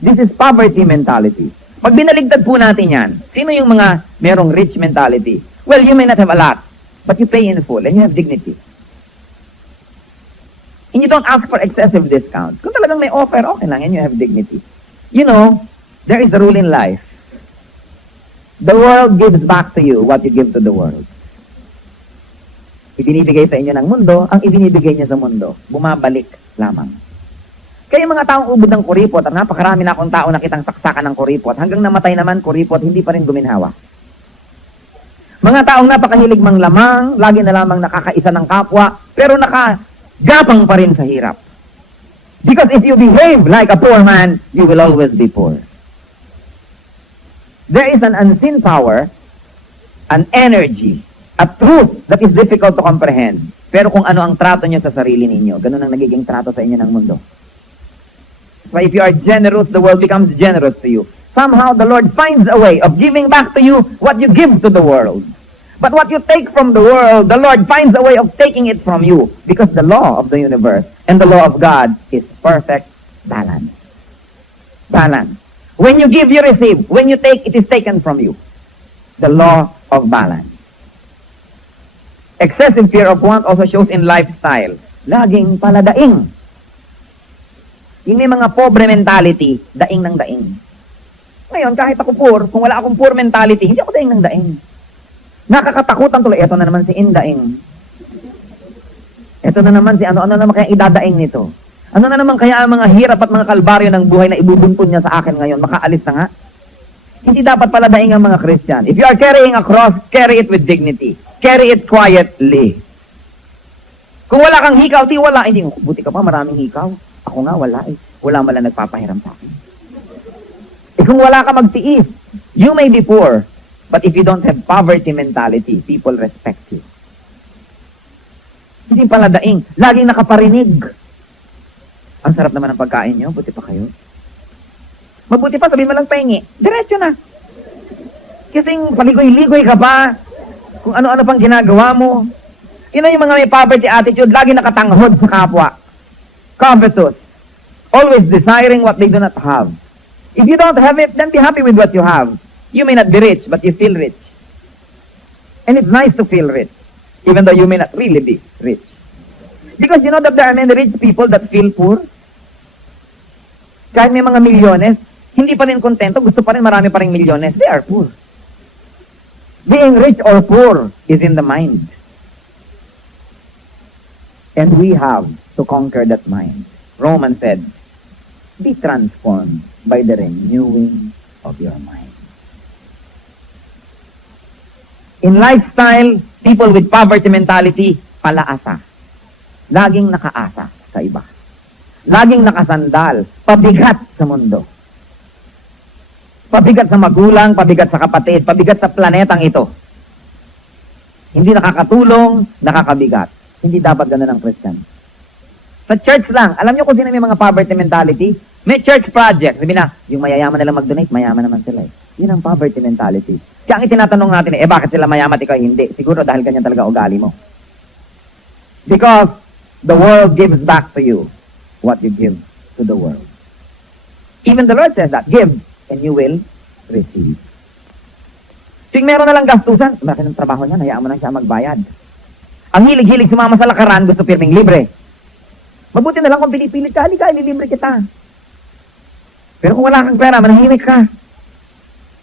This is poverty mentality. Pag binaligtad po natin yan, sino yung mga merong rich mentality? Well, you may not have a lot, but you pay in full and you have dignity. And you don't ask for excessive discounts. Kung talagang may offer, okay lang, and you have dignity. You know, there is a rule in life. The world gives back to you what you give to the world. Ibinibigay sa inyo ng mundo, ang ibinibigay niya sa mundo, bumabalik lamang. Kaya mga taong ubod ng kuripot, at napakarami na akong tao nakitang saksakan ng kuripot, hanggang namatay naman kuripot, hindi pa rin guminhawa. Mga taong napakahilig mang lamang, lagi na lamang nakakaisa ng kapwa, pero nakagapang pa rin sa hirap. Because if you behave like a poor man, you will always be poor. There is an unseen power, an energy, a truth that is difficult to comprehend. Pero kung ano ang trato nyo sa sarili ninyo, ganun ang nagiging trato sa inyo ng mundo. So if you are generous, the world becomes generous to you. Somehow the Lord finds a way of giving back to you what you give to the world. But what you take from the world, the Lord finds a way of taking it from you. Because the law of the universe and the law of God is perfect balance. Balance. When you give, you receive. When you take, it is taken from you. The law of balance. Excessive fear of want also shows in lifestyle. Laging paladaing. Yung may mga pobre mentality, daing ng daing. Ngayon, kahit ako poor, kung wala akong poor mentality, hindi ako daing ng daing. Nakakatakutan tuloy. Ito na naman si Indaing. Ito na naman si ano naman kaya idadaing nito. Ano na naman kaya ang mga hirap at mga kalbaryo ng buhay na ibubuntun niya sa akin ngayon? Makaalis na nga. Hindi dapat pala daing ang mga Christian. If you are carrying a cross, carry it with dignity. Carry it quietly. Kung wala kang hikaw, di wala. Hindi, buti ka pa, maraming hikaw. Ako nga, wala eh. Wala malang nagpapahiram sa akin. Eh kung wala ka magtiis, you may be poor. But if you don't have poverty mentality, people respect you. Hindi pala daing. Laging nakaparinig. Ang sarap naman ng pagkain nyo, buti pa kayo. Mabuti pa, sabihin mo lang pahingi. Diretso na. Kasing paligoy-ligoy ka pa. Kung ano-ano pang ginagawa mo. Yun na yung mga may poverty attitude, lagi nakatanghod sa kapwa. Covetous. Always desiring what they do not have. If you don't have it, then be happy with what you have. You may not be rich, but you feel rich. And it's nice to feel rich, even though you may not really be rich. Because you know that there are many rich people that feel poor. Kahit may mga milyones, hindi pa rin kontento, gusto pa rin marami pa rin milyones, they are poor. Being rich or poor is in the mind. And we have to conquer that mind. Romans said, Be transformed by the renewing of your mind. In lifestyle, people with poverty mentality, palaasa. Laging nakaasa sa iba. Laging nakasandal, pabigat sa mundo. Pabigat sa magulang, pabigat sa kapatid, pabigat sa planetang ito. Hindi nakakatulong, nakakabigat. Hindi dapat ganun ang Christian. Sa church lang, alam niyo kung sino may mga poverty mentality? May church project. Sabi na, yung mayayaman nila mag-donate, mayaman naman sila eh. Yun ang poverty mentality. Kaya ang itinatanong natin bakit sila mayaman at ikaw hindi? Siguro dahil ganyan talaga ugali mo. Because the world gives back to you what you give to the world. Even the Lord says that, give and you will receive. Tuwing meron na lang gastusan, bakit ang trabaho niya, hayaan mo na siya magbayad. Ang hilig-hilig sumama sa lakaran, gusto pirming libre. Mabuti na lang kung pinipilit ka, halika, ililibre kita. Pero kung wala kang pera, manahimik ka.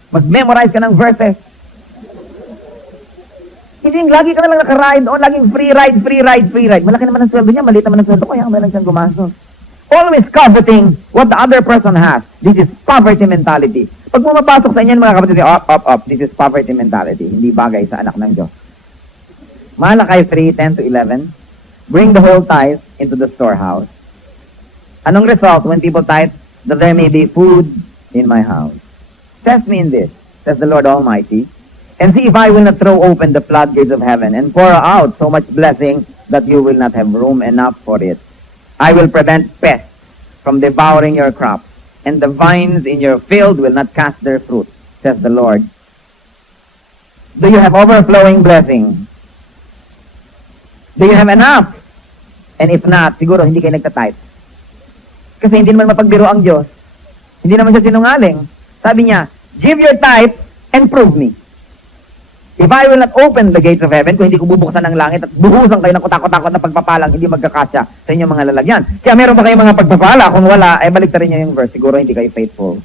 Mag-memorize ka ng verses. Hindi yung lagi ka na lang nakaride o laging free ride. Malaki naman ang sweldo niya, maliit naman ang sweldo ko, kaya may lang siyang gumastos. Always coveting what the other person has. This is poverty mentality. Pag pumapasok sa inyo mga kapatid, up. This is poverty mentality. Hindi bagay sa anak ng Diyos. Malakay 3:10 to 11. Bring the whole tithe into the storehouse. Anong result when people tithe? That there may be food in my house. Test me in this, says the Lord Almighty, and see if I will not throw open the floodgates of heaven and pour out so much blessing that you will not have room enough for it. I will prevent pests from devouring your crops, and the vines in your field will not cast their fruit, says the Lord. Do you have overflowing blessing? Do you have enough? And if not, siguro hindi kayo nagtatithe. Kasi hindi naman mapagbiro ang Diyos. Hindi naman siya sinungaling. Sabi niya, give your tithe and prove me. If I will not open the gates of heaven, kung hindi ko bubuksan ng langit at buhusan kayo ng kutakot-takot na pagpapalang, hindi magkakasya sa inyong mga lalagyan. Kaya meron ba kayong mga pagpapala? Kung wala, ay baliktarin niyo yung verse. Siguro hindi kayo faithful.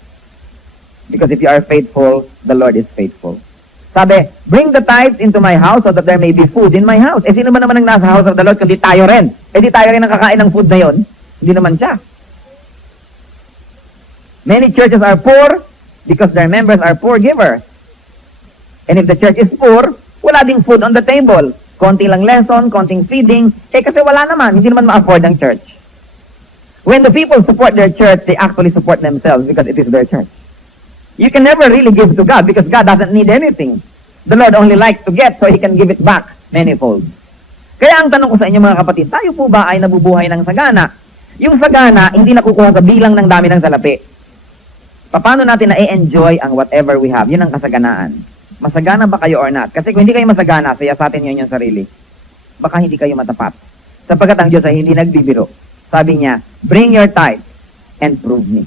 Because if you are faithful, the Lord is faithful. Sabi, bring the tithes into my house so that there may be food in my house. Eh, sino ba naman ang nasa house of the Lord kundi tayo rin? Eh, di tayo rin ang kakain ng food na yon? Hindi naman siya. Many churches are poor because their members are poor givers. And if the church is poor, wala ding food on the table. Konting lang lesson, konting feeding. Eh, kasi wala naman. Hindi naman ma-afford ang church. When the people support their church, they actually support themselves because it is their church. You can never really give to God because God doesn't need anything. The Lord only likes to get so He can give it back manifold. Kaya ang tanong ko sa inyo mga kapatid, tayo po ba ay nabubuhay ng sagana? Yung sagana, hindi nakukuha sa bilang ng dami ng salapi. Paano natin na-enjoy ang whatever we have? Yun ang kasaganaan. Masagana ba kayo or not? Kasi kung hindi kayo masagana, saya sa atin yun yung sarili. Baka hindi kayo matapat. Sapagkat ang Diyos ay hindi nagbibiro. Sabi niya, bring your tithe and prove me.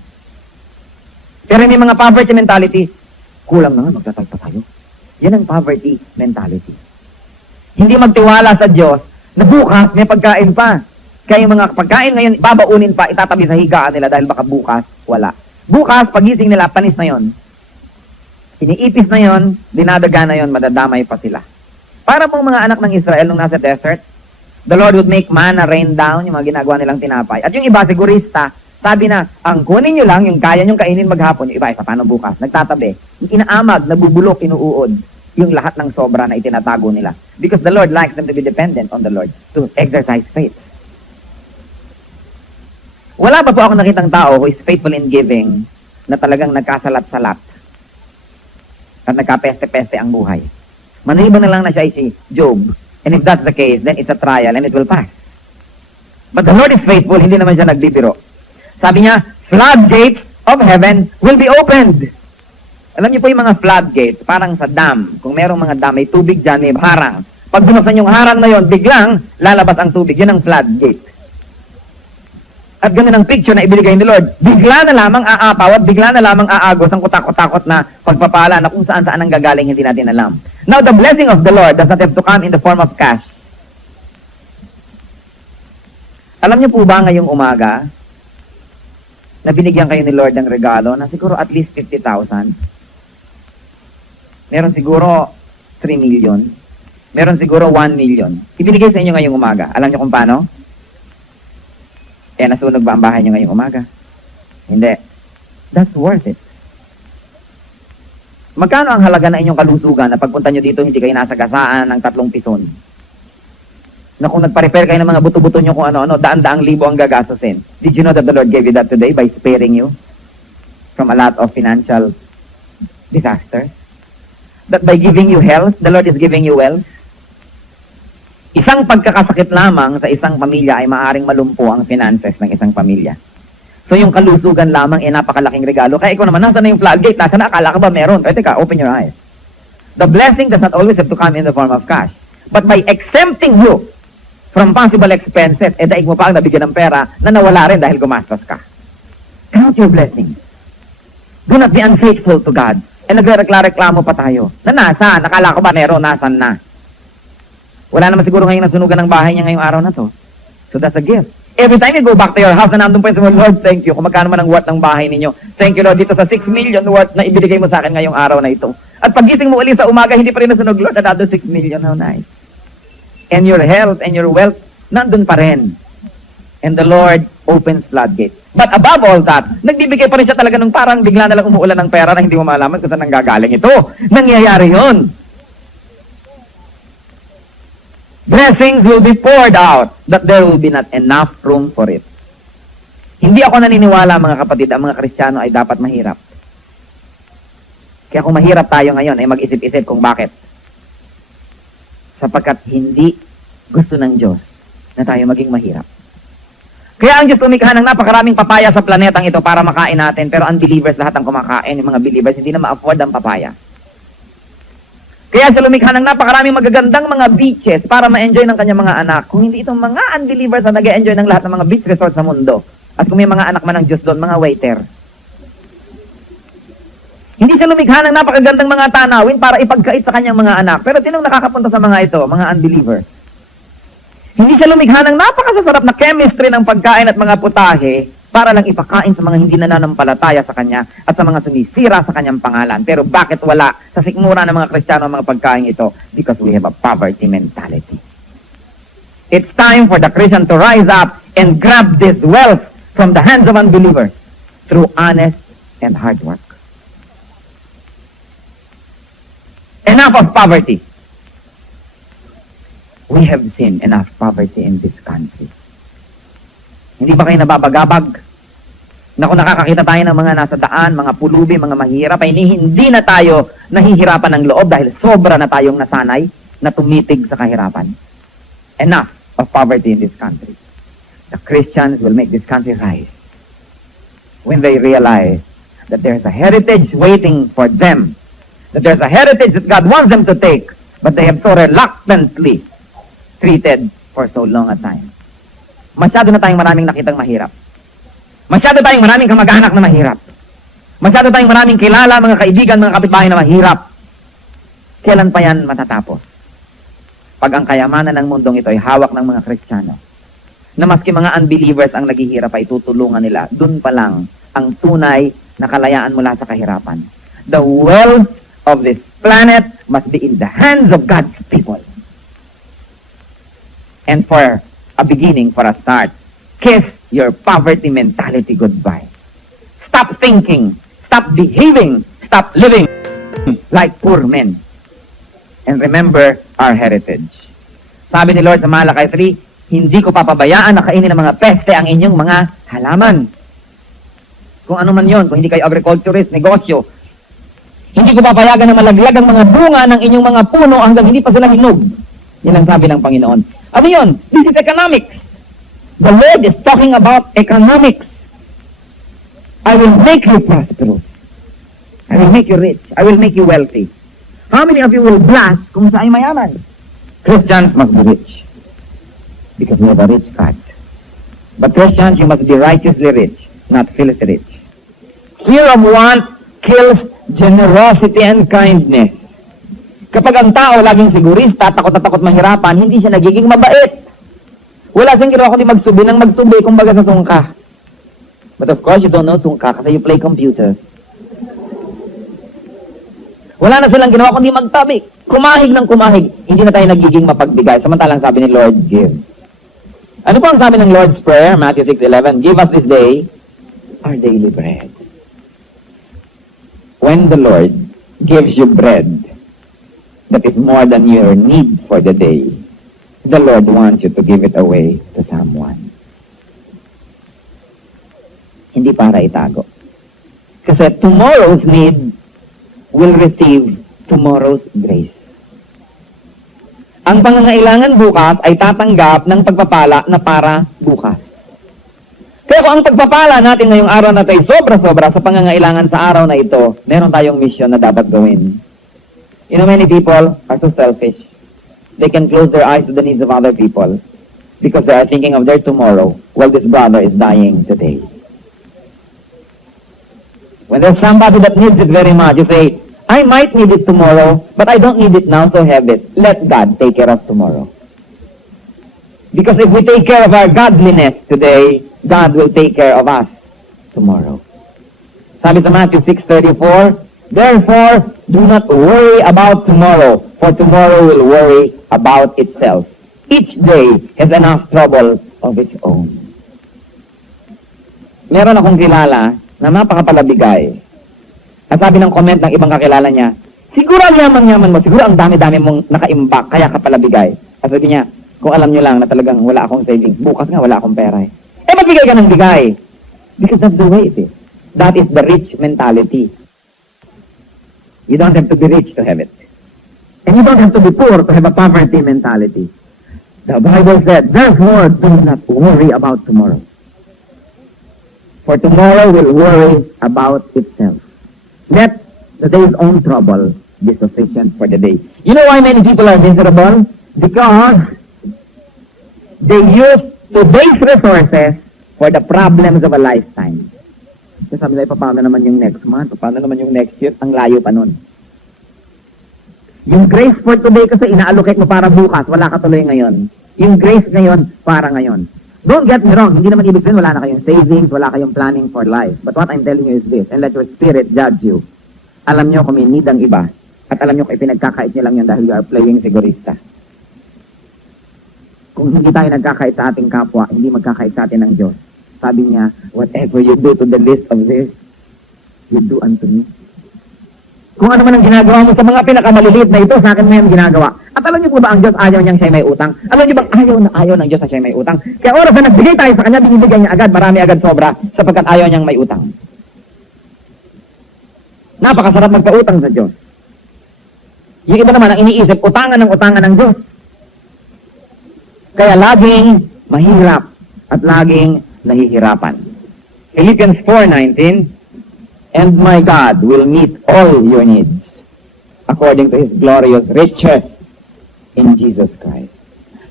Pero may mga poverty mentality, kulang na nga, magtatag pa tayo. Yan ang poverty mentality. Hindi magtiwala sa Diyos na bukas may pagkain pa. Kaya yung mga pagkain ngayon, babaunin pa, itatabi sa higaan nila dahil baka bukas, wala. Bukas, pagising nila, panis na yon. Iniipis na yon, dinadaga na yon, madadamay pa sila. Para pong mga anak ng Israel nung nasa desert, the Lord would make manna rain down, yung mga ginagawa nilang tinapay. At yung iba, sigurista, sabi na, ang kunin nyo lang, yung kaya nyong kainin maghapon, yung iba, paano bukas? Nagtatabi. Yung inaamag, nabubulok, inuuod, yung lahat ng sobra na itinatago nila. Because the Lord likes them to be dependent on the Lord, to exercise faith. Wala ba po ako nakitang tao who is faithful in giving na talagang nagkasalat-salat at nagkapeste-peste ang buhay? Maliban na lang na siya ay si Job. And if that's the case, then it's a trial and it will pass. But the Lord is faithful, hindi naman siya nagbibiro. Sabi niya, floodgates of heaven will be opened. Alam niyo po yung mga floodgates, parang sa dam. Kung merong mga dam, may tubig dyan, may harang. Pag binuksan yung harang na yon, biglang lalabas ang tubig. Yun ang floodgate. At ganun ang picture na ibinigay ni Lord. Bigla na lamang aapaw at bigla na lamang aagos ang kutakot-takot na pagpapala na kung saan-saan ang gagaling hindi natin alam. Now, the blessing of the Lord does not have to come in the form of cash. Alam niyo po ba ngayong umaga na binigyan kayo ni Lord ng regalo na siguro at least 50,000? Meron siguro 3 million. Meron siguro 1 million. Ibinigay sa inyo ngayong umaga. Alam niyo kung paano? Kaya nasunog ba ang bahay niyo ngayong umaga? Hindi. That's worth it. Magkano ang halaga na inyong kalusugan na pagpunta nyo dito, hindi kayo nasagasaan ng 3 pison? Na kung nagpa-repair kayo ng mga buto-buto nyo kung ano-ano, daan-daang libo ang gagastusin. Did you know that the Lord gave you that today by sparing you from a lot of financial disaster? That by giving you health, the Lord is giving you wealth? Isang pagkakasakit lamang sa isang pamilya ay maaring malumpo ang finances ng isang pamilya. So yung kalusugan lamang ay napakalaking regalo. Kaya ikaw naman, nasa na yung floodgate? Nasa na? Akala ka ba meron? Pwede ka, open your eyes. The blessing does not always have to come in the form of cash. But by exempting you from possible expenses, daig mo pa ang nabigyan ng pera na nawala rin dahil gumastos ka. Count your blessings. Do not be unfaithful to God. Nagre-reklamo pa tayo. Na nasaan? Nakala ko ba meron? Nasaan na? Wala naman siguro ngayon nasunugan ng bahay niya ngayong araw na to. So that's a gift. Every time you go back to your house, na nandun pa yung Lord, thank you. Kung magkano man ang worth ng bahay ninyo. Thank you, Lord, dito sa 6 million worth na ibigay mo sa akin ngayong araw na ito. At pagising mo uli sa umaga, hindi pa rin nasunog, Lord, another 6 million. How nice. And your health and your wealth, nandun pa rin. And the Lord opens floodgates. But above all that, nagbibigay pa rin siya talaga ng parang bigla na lang umuulan ng pera na hindi mo malaman kung saan nanggagaling ito. Nangyayari yun. Blessings will be poured out, that there will be not enough room for it. Hindi ako naniniwala, mga kapatid, ang mga Kristiyano ay dapat mahirap. Kaya kung mahirap tayo ngayon, ay mag-isip-isip kung bakit. Sapagkat hindi gusto ng Diyos na tayo maging mahirap. Kaya ang Diyos lumikha ng napakaraming papaya sa planetang ito para makain natin, pero unbelievers lahat ang kumakain, yung mga believers hindi na ma-afford ang papaya. Kaya siya lumikha ng napakaraming magagandang mga beaches para ma-enjoy ng kanyang mga anak. Kung hindi itong mga unbelievers na nag-enjoy ng lahat ng mga beach resorts sa mundo. At kung may mga anak man ng Diyos doon, mga waiter. Hindi siya lumikha ng napakagandang mga tanawin para ipagkait sa kanyang mga anak. Pero sinong nakakapunta sa mga ito? Mga unbelievers. Hindi siya lumikha ng napakasasarap na chemistry ng pagkain at mga putahe para lang ipakain sa mga hindi nananampalataya sa kanya at sa mga sumisira sa kanyang pangalan. Pero bakit wala sa sikmura ng mga Kristiyano ang mga pagkain ito? Because we have a poverty mentality. It's time for the Christian to rise up and grab this wealth from the hands of unbelievers through honest and hard work. Enough of poverty. We have seen enough poverty in this country. Hindi ba kayo nababagabag? Na kung nakakakita tayo ng mga nasa daan, mga pulubi, mga mahirap, ay hindi na tayo nahihirapan ng loob dahil sobra na tayong nasanay na tumitig sa kahirapan. Enough of poverty in this country. The Christians will make this country rise when they realize that there's a heritage waiting for them. That there's a heritage that God wants them to take, but they have so reluctantly treated for so long a time. Masyado na tayong maraming nakitang mahirap. Masyado tayong maraming kamag-anak na mahirap. Masyado tayong maraming kilala, mga kaibigan, mga kapitbahay na mahirap. Kailan pa yan matatapos? Pag ang kayamanan ng mundong ito ay hawak ng mga Kristiyano, na maski mga unbelievers ang naghihirap ay tutulungan nila, dun pa lang ang tunay na kalayaan mula sa kahirapan. The wealth of this planet must be in the hands of God's people. And for a beginning, for a start, kiss your poverty mentality goodbye. Stop thinking, stop behaving, stop living like poor men. And remember our heritage. Sabi ni Lord sa Malakay 3, hindi ko papabayaan na kainin ng mga peste ang inyong mga halaman. Kung ano man yon, kung hindi kayo agriculturist, negosyo, hindi ko papayagan na malaglag ang mga bunga ng inyong mga puno hanggang hindi pa sila hinog. Yan ang sabi ng Panginoon. Ano yun? This is economics. The Lord is talking about economics. I will make you prosperous. I will make you rich. I will make you wealthy. How many of you will blast kung saan mayaman? Christians must be rich. Because we have a rich God. But Christians, you must be righteously rich, not filthy rich. Fear of want kills generosity and kindness. Kapag ang tao laging sigurista, takot na takot mahirapan, hindi siya nagiging mabait. Wala siyang ginawa kundi magsubi ng magsubi, kumbaga sa sungka. But of course, you don't know sungka kasi you play computers. Wala na silang ginawa kundi magtabi. Kumahig ng kumahig. Hindi na tayo nagiging mapagbigay. Samantalang sabi ni Lord, give. Ano po ang sabi ng Lord's Prayer? Matthew 6:11, give us this day our daily bread. When the Lord gives you bread that is more than your need for the day, the Lord wants you to give it away to someone. Hindi para itago. Kasi tomorrow's need will receive tomorrow's grace. Ang pangangailangan bukas ay tatanggap ng pagpapala na para bukas. Kaya kung ang pagpapala natin ngayong araw na ito ay sobra-sobra sa pangangailangan sa araw na ito, meron tayong mission na dapat gawin. You know, many people are so selfish. They can close their eyes to the needs of other people because they are thinking of their tomorrow while this brother is dying today. When there's somebody that needs it very much, you say, I might need it tomorrow, but I don't need it now, so have it. Let God take care of tomorrow. Because if we take care of our godliness today, God will take care of us tomorrow. Sabi sa Matthew 6:34, therefore, do not worry about tomorrow, for tomorrow will worry about itself. Each day has enough trouble of its own. Meron akong kilala na napakapalabigay. At sabi ng comment ng ibang kakilala niya, siguro ang yaman-yaman mo, siguro ang dami-dami mong nakaimbak, kaya ka palabigay. At sabi niya, kung alam niyo lang na talagang wala akong savings, bukas nga wala akong pera. Magbigay ka ng bigay. Because that's the way it is. That is the rich mentality. You don't have to be rich to have it. And you don't have to be poor to have a poverty mentality. The Bible said, therefore, do not worry about tomorrow. For tomorrow will worry about itself. Let the day's own trouble be sufficient for the day. You know why many people are miserable? Because they use today's resources for the problems of a lifetime. Kasi sabi nila, paano naman yung next month? Paano naman yung next year? Ang layo pa nun. Yung grace for today kasi ina-allocate mo para bukas, wala ka tuloy ngayon. Yung grace ngayon, para ngayon. Don't get me wrong, hindi naman ibig sabihin wala na kayong savings, wala kayong planning for life. But what I'm telling you is this, and let your spirit judge you. Alam nyo kung may need ang iba, at alam nyo kung ipinagkakait nyo lang yan dahil you are playing sigurista. Kung hindi tayo nagkakait sa ating kapwa, hindi magkakait sa atin ng Diyos. Sabi niya, whatever you do to the least of this, you do unto me. Kung ano man ang ginagawa mo sa mga pinakamaliliit na ito, sa akin mo yung ginagawa. At alam niyo po ba ang Diyos ayaw niyang siya may utang? Alam niyo bang ayaw ng Diyos na siya may utang? Kaya oras na nagbigay tayo sa kanya, binibigay niya agad, marami agad sobra, sapagkat ayaw niyang may utang. Napakasarap magpautang sa Diyos. Yung iba naman ang iniisip, utangan ng Diyos. Kaya laging mahirap at laging nahihirapan. Philippians 4:19, and my God will meet all your needs according to His glorious riches in Jesus Christ.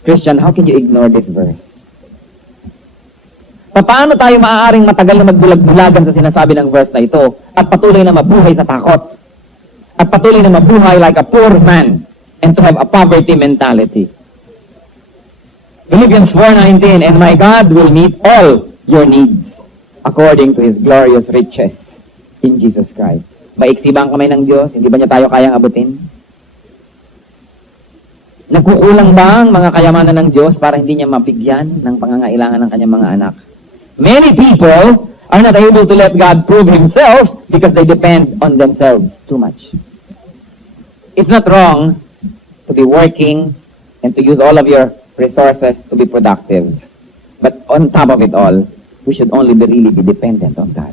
Christian, how can you ignore this verse? Paano tayo maaaring matagal na magbulag-bulagan sa sinasabi ng verse na ito at patuloy na mabuhay sa takot at patuloy na mabuhay like a poor man and to have a poverty mentality? Philippians 4:19, and my God will meet all your needs according to His glorious riches in Jesus Christ. Maiksi ba ang kamay ng Diyos? Hindi ba niya tayo kayang abutin? Nagkukulang ba ang mga kayamanan ng Diyos para hindi niya mabigyan ng pangangailangan ng kanyang mga anak? Many people are not able to let God prove Himself because they depend on themselves too much. It's not wrong to be working and to use all of your resources to be productive. But on top of it all, we should only really be dependent on God.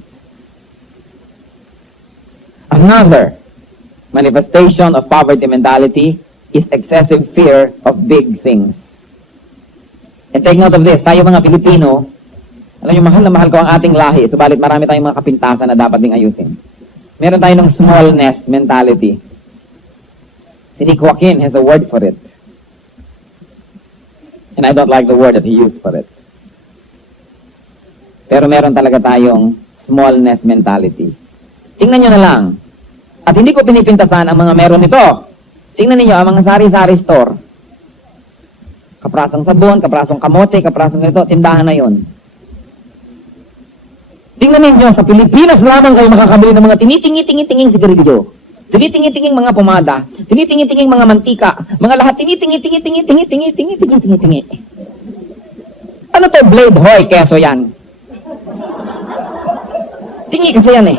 Another manifestation of poverty mentality is excessive fear of big things. And take note of this, tayo mga Pilipino, alam niyo, mahal na mahal ko ang ating lahi, subalit marami tayong mga kapintasan na dapat ding ayusin. Meron tayo ng small nest mentality. Si Nick Joaquin has a word for it. And I don't like the word that he used for it. Pero meron talaga tayong small nest mentality. Tingnan nyo na lang. At hindi ko pinipintasan ang mga meron nito. Tingnan niyo ang mga sari-sari store. Kaprasong sabon, kaprasong kamote, kaprasong ganito, tindahan na yon. Tingnan ninyo, sa Pilipinas lamang kayo makakabili ng mga tinitingi-tingi-tinging sigarilyo. Tinitingi-tinging mga pomada, tinitingi-tinging mga mantika, mga lahat tinitingi-tingi-tingi-tingi-tingi-tingi-tingi. Ano to, Blade Hoy, keso yan? Tingi kasi yan eh.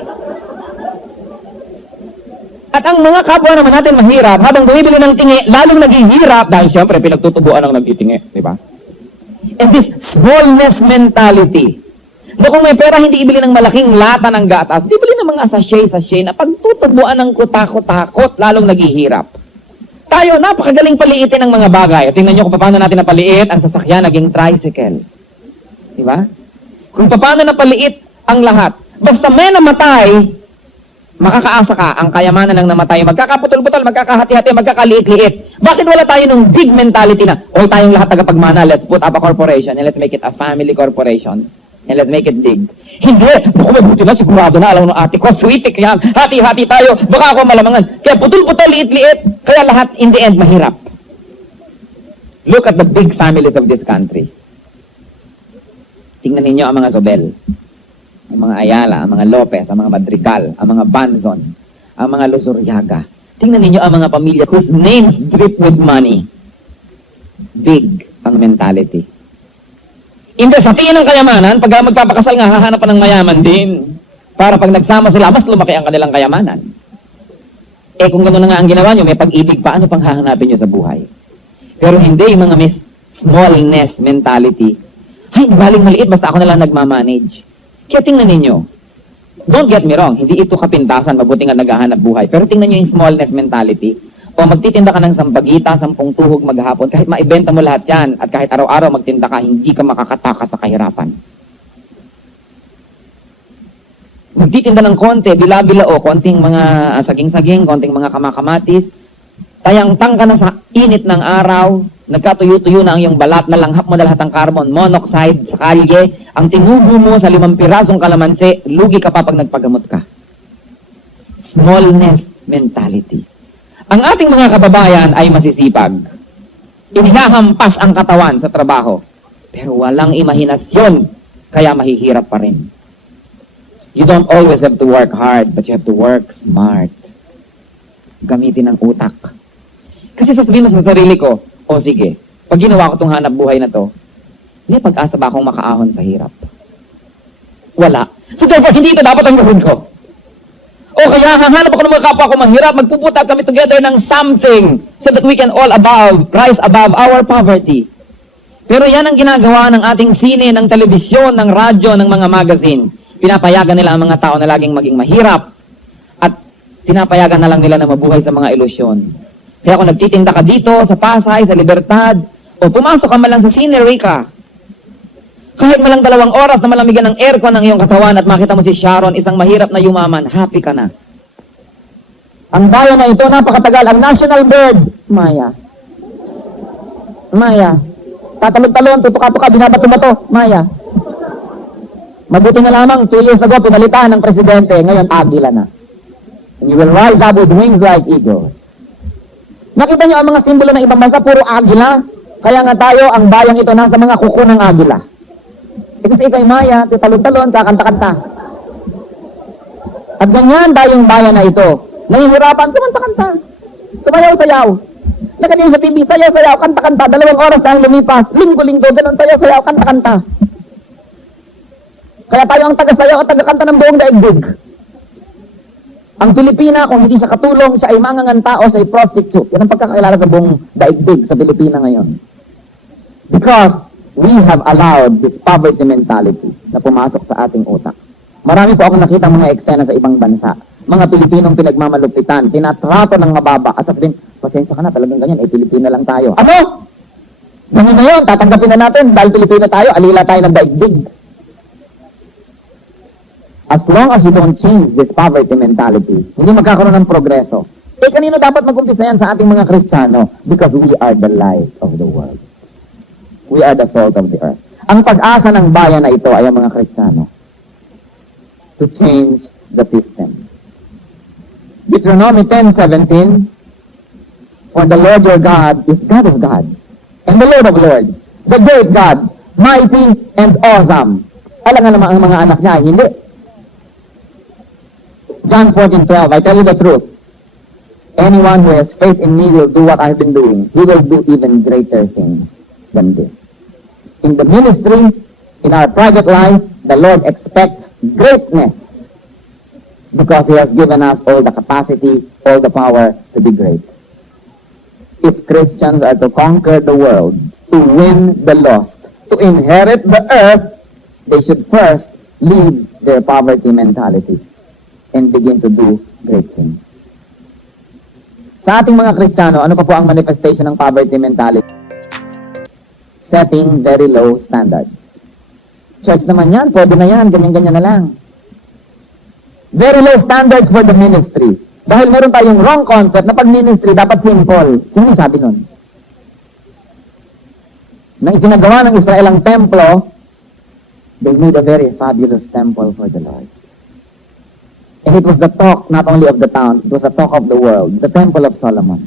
At ang mga kapwa naman natin mahirap, habang bumibili ng tingi, lalong naghihirap dahil siyempre pinagtutubuan ang nagtitingi, di ba? And this smallness mentality. No, kung may pera, hindi ibili ng malaking lata ng gatas, ibili ng mga sachet-sachet na pagtutubuan ng kutakot-takot, lalong naghihirap. Tayo, napakagaling paliitin ng mga bagay. Tingnan nyo kung paano natin napaliit ang sasakyan naging tricycle. Di ba? Kung paano napaliit ang lahat. Basta may namatay, makakaasa ka, ang kayamanan ng namatay, magkakaputol-putol, magkakahati-hati, magkakaliit-liit. Bakit wala tayo nung big mentality na, o tayong lahat tagapagmana, let's put up a corporation and let's make it a family corporation and let's make it big. Hindi! Naku, mabuti na, sigurado na, alam ng ate ko, sweetik yan, hati-hati tayo, baka ako malamangan. Kaya putol-putol, liit-liit, kaya lahat in the end mahirap. Look at the big families of this country. Tingnan ninyo ang mga Sobel, ang mga Ayala, ang mga Lopez, ang mga Madrigal, ang mga Banzon, ang mga Luzuriaga. Tingnan ninyo ang mga pamilya whose names drip with money. Big ang mentality. Imbes sa tingin ng kayamanan, pag magpapakasal nga, hahanap pa ng mayaman din. Para pag nagsama sila, mas lumaki ang kanilang kayamanan. Eh kung gano'n na nga ang ginawa nyo, may pag-ibig pa, ano pang hahanapin nyo sa buhay? Pero hindi, yung mga smallness mentality. Ay, baling maliit, basta ako na lang nagmamanage. Kaya tingnan ninyo, don't get me wrong, hindi ito kapintasan, mabuti nga naghahanap buhay. Pero tingnan nyo yung smallness mentality. O magtitinda ka ng sambagita, 10 tuhog maghapon, kahit maibenta mo lahat yan, at kahit araw-araw magtinda ka, hindi ka makakatakas sa kahirapan. Magtitinda ng konti, bila-bila o, konting mga saging-saging, konting mga kamakamatis, tayang-tang ka na sa init ng araw, nagkatuyo-tuyo na ang iyong balat, nalanghap mo na lahat ng carbon monoxide sa kalye, ang tinubo mo sa 5 pirasong kalamansi, lugi ka pa pag nagpagamot ka. Smallness mentality. Ang ating mga kababayan ay masisipag. Inihahampas ang katawan sa trabaho, pero walang imahinasyon, kaya mahihirap pa rin. You don't always have to work hard, but you have to work smart. Gamitin ang utak. Kasi sasabihin mo sa sarili ko, o sige, pag ginawa ko itong hanap buhay na to, may pag-asa ba akong makaahon sa hirap? Wala. So therefore, hindi ito dapat ang gawin ko. O kaya hahanap ako ng mga kapwa ko mahirap, magpupunta kami together ng something so that we can all rise above our poverty. Pero yan ang ginagawa ng ating sine, ng telebisyon, ng radyo, ng mga magazine. Pinapayagan nila ang mga tao na laging maging mahirap at pinapayagan na lang nila na mabuhay sa mga ilusyon. Kaya kung nagtitinda ka dito, sa Pasay, sa Libertad, o pumasok ka man lang sa Cine Rica, kahit malang 2 oras na malamigan ng aircon ng iyong katawan at makita mo si Sharon, isang mahirap na yumaman, happy ka na. Ang bayan na ito, napakatagal. Ang national bird, Maya. Maya. Tatalon-talon, tutuka-tuka, binabato-bato, Maya. Mabuti na lamang, 2 years ago, pinalitan ng presidente, ngayon, agila na. And you will rise up with wings like eagles. Nakita niyo ang mga simbolo ng ibang bansa, puro agila. Kaya nga tayo, ang bayang ito, nasa mga kuko ng agila. Kasi ikay Maya, titalon-talon, kakanta-kanta. At ganyan tayong bayan na ito. Nahihirapan, kumanta-kanta. Sumayaw-sayaw. Nakaniyo sa TV, sayaw-sayaw, kanta-kanta. 2 oras tayong lumipas. Linggo-linggo, ganun sayaw-sayaw, kanta-kanta. Kaya tayo ang taga-sayaw at taga-kanta ng buong daigdig. Ang Pilipina, kung hindi siya katulong, siya ay manganganta o siya ay prostitute. Yan ang pagkakakilala sa buong daigdig sa Pilipina ngayon. Because we have allowed this poverty mentality na pumasok sa ating utak. Marami po akong nakita mga eksena sa ibang bansa. Mga Pilipinong pinagmamalupitan, tinatrato ng mababa, at sasabihin, pasensya ka na, talagang ganyan, eh Pilipino lang tayo. Ano? Ganyan na yun, tatanggapin na natin, dahil Pilipino tayo, alila tayo ng daigdig. As long as you don't change this poverty mentality, hindi magkakaroon ng progreso. Eh kanino dapat mag-umpisa yan sa ating mga Kristiyano? Because we are the light of the world. We are the salt of the earth. Ang pag-asa ng bayan na ito ay ang mga Kristiyano to change the system. Deuteronomy 10:17, for the Lord your God is God of gods and the Lord of lords, the great God, mighty and awesome. Alam nga naman ang mga anak niya, hindi. John 14:12, I tell you the truth. Anyone who has faith in me will do what I've been doing. He will do even greater things than this. In the ministry, in our private life, the Lord expects greatness because He has given us all the capacity, all the power to be great. If Christians are to conquer the world, to win the lost, to inherit the earth, they should first leave their poverty mentality and begin to do great things. Sa ating mga Kristiyano, ano pa po ang manifestation ng poverty mentality? Setting very low standards. Church naman yan, pwede na yan, ganyan-ganyan na lang. Very low standards for the ministry. Dahil meron tayong wrong concept na pag-ministry dapat simple. Sino sabi nun? Nang ipinagawa ng Israel ang templo, they made a very fabulous temple for the Lord. And it was the talk not only of the town, it was the talk of the world, the Temple of Solomon.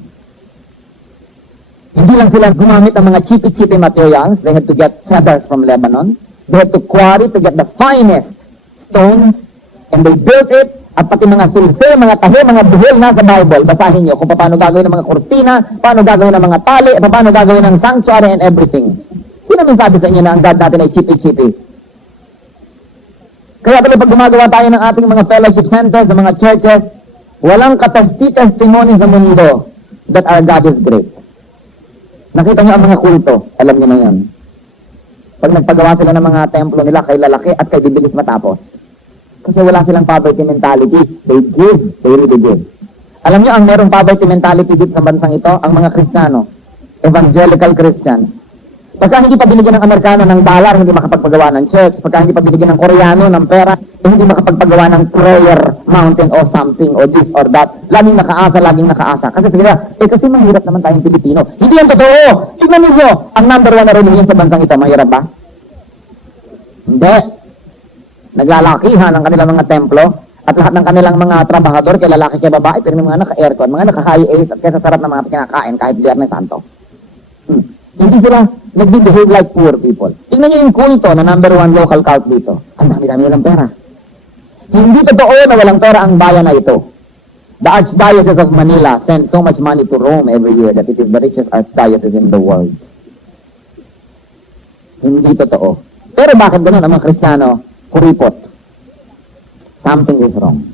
Hindi lang sila gumamit ng mga chippy-chippy materials. They had to get cedars from Lebanon. They had to quarry to get the finest stones. And they built it. At pati mga sulfe, mga tahe, mga buhol na sa Bible. Basahin nyo kung paano gagawin ng mga kurtina, paano gagawin ng mga tali, paano gagawin ng sanctuary and everything. Sino may sabi sa inyo na ang God natin ay chippy-chippy? Kaya tuloy pag gumagawa tayo ng ating mga fellowship centers, sa mga churches, walang katesti-testimony sa mundo that our God is great. Nakita niyo ang mga kulto, alam niyo na yun. Pag nagpagawa sila ng mga templo nila kay lalaki at kay bibilis matapos. Kasi wala silang poverty mentality. They give, they really give. Alam niyo ang merong poverty mentality dito sa bansang ito, ang mga Kristiyano, evangelical Christians. Pagka hindi pa binigyan ng Amerikano ng dollar, hindi makapagpagawa ng church. Pagka hindi pa binigyan ng Koreano ng pera, hindi makapagpagawa ng prayer mountain or something or this or that. Laging nakaasa. Kasi sabi nila, kasi mahirap naman tayong Pilipino. Hindi yan totoo. Tignan ninyo, ang number 1 na religion sa bansang ito, mahirap ba? Hindi. Naglalakihan ang kanilang mga templo at lahat ng kanilang mga trabahador, kay lalaki, kay babae, pero may mga naka-aircon, mga naka-high A's at kaya sarap ng mga kinakain kahit Biyernes Santo. Hindi sila nag-behave like poor people. Tingnan nyo yung kulto na number 1 local cult dito. Ang dami-dami nilang pera. Hindi totoo na walang pera ang bayan na ito. The Archdiocese of Manila sends so much money to Rome every year that it is the richest archdiocese in the world. Hindi totoo. Pero bakit ganun ang mga Kristiyano? Kuripot. Something is wrong.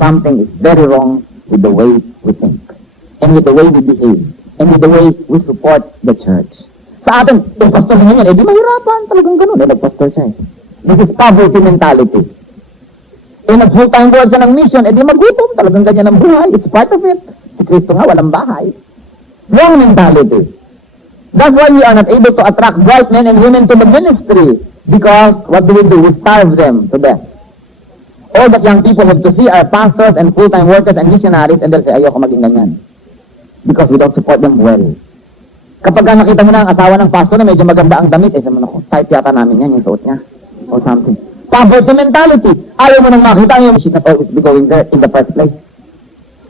Something is very wrong with the way we think. And with the way we behave. And with the way we support the church. Sa atin, yung pastor naman yan, di mahirapan, talagang ganun. Nagpastor siya eh. This is poverty mentality. Nag-full-time work siya ng mission, di magutom, talagang ganyan ang buhay. It's part of it. Si Kristo nga, walang bahay. Wrong mentality. That's why we are not able to attract bright men and women to the ministry. Because, what do? We starve them to death. All that young people have to see are pastors and full-time workers and missionaries, and they'll say, ayoko maging ganyan. Because we don't support them well. Kapag nakita mo na ang asawa ng pastor na medyo maganda ang damit, sabi mo na, type yata namin yan, yung suot niya. Or something. Poverty mentality. Ayaw mo nang makita yung she should not always be going there in the first place.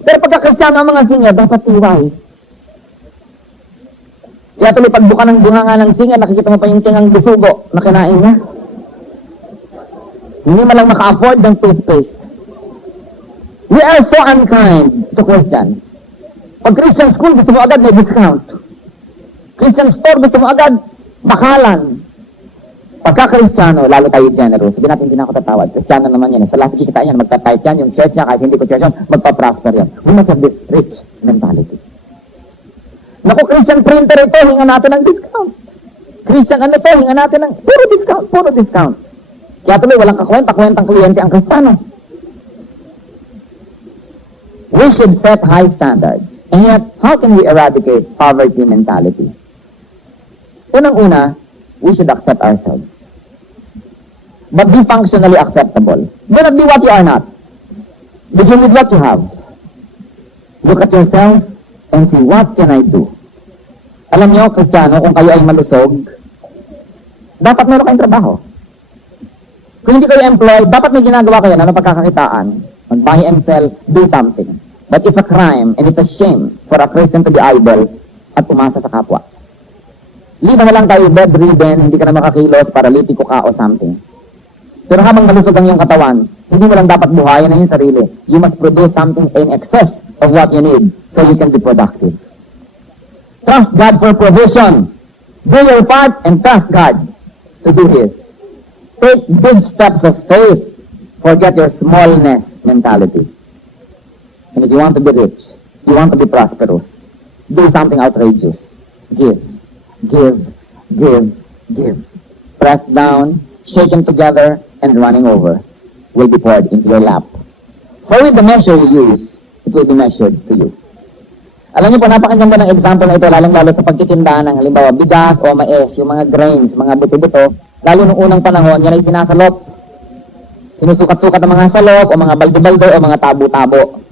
Pero pagka-Kristiyano ang mga singer, dapat tiwai. Kaya tuloy pagbuka ng bunga nga ng singer, nakikita mo pa yung tingang bisugo na kinain niya. Hindi man lang maka-afford ng toothpaste. We are so unkind to Christians. Pag Christian school, gusto mo agad may discount. Christian store, gusto mo agad bakalan. Pagka-Kristiyano, lalo tayo generous. Sabi natin, hindi na ako tatawad. Kristiyano naman yan. Sa lahat kikita yan, magta-type yan. Yung church niya, kahit hindi ko church yan, magpa-prosper yan. We must have this rich mentality. Naku, Christian printer ito, hinga natin ng discount. Christian ano to, hinga natin ng puro discount. Kaya tuloy, walang kakwenta-kwentang kliyente ang Kristiyano. We should set high standards. And yet, how can we eradicate poverty mentality? Unang-una, we should accept ourselves. But be functionally acceptable. Do not be what you are not. Begin with what you have. Look at yourself and see, what can I do? Alam niyo, Kristiyano, kung kayo ay malusog, dapat meron kayong trabaho. Kung hindi kayo employed, dapat may ginagawa kayo na pagkakakitaan. Mag-buy and sell, do something. But it's a crime and it's a shame for a Christian to be idle at umasa sa kapwa. Liba na lang tayo bedridden, hindi ka na makakilos, paralitiko ka o something. Pero habang malusog ang iyong katawan, hindi mo lang dapat buhayin ang iyong sarili. You must produce something in excess of what you need so you can be productive. Trust God for provision. Do your part and trust God to do His. Take big steps of faith. Forget your smallness mentality. And if you want to be rich, you want to be prosperous, do something outrageous. Give, give, give, give. Pressed down, shaken together, and running over will be poured into your lap. For with the measure you use, it will be measured to you. Alam niyo po, napakaganda ng example na ito, lalong-lalo sa pagtitinda ng halimbawa bigas o mais, yung mga grains, mga buto-buto, lalo nung unang panahon, yan ay sinasalop. Sinusukat-sukat ng mga salop o mga balde-balde o mga tabo-tabo.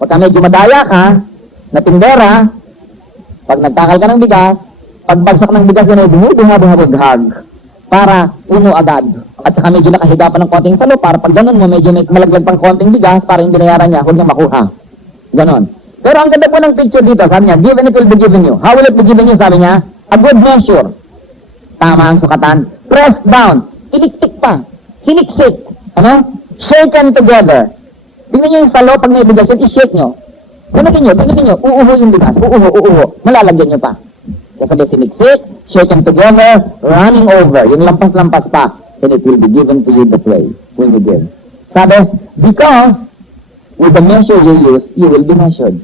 Pagka medyo madaya ka, na tindera, pag nagtakal ka ng bigas, pagbagsak ng bigas yan ay bumubuhaghag para puno agad. At saka medyo nakahiga pa ng konting salop para pag ganun mo, medyo may malaglag pang konting bigas para yung binayaran niya, huwag niya makuha. Ganon. Pero ang ganda po ng picture dito, sabi niya, give and it will be given you. How will it be given you? Sabi niya, a good measure. Tama ang sukatan. Pressed down. Iniktik pa. Hiniksik. Ano? Shaken together. Tingnan niyo yung salo, pag may bigas yun, i-shake niyo. Tingnan niyo. Uuho yung bigas. Uuho. Malalagyan niyo pa. Kaya sabi, hiniksik, shaken together, running over. Yung lampas-lampas pa. And it will be given to you that way when you give. Sabi, because with the measure you use, you will be measured.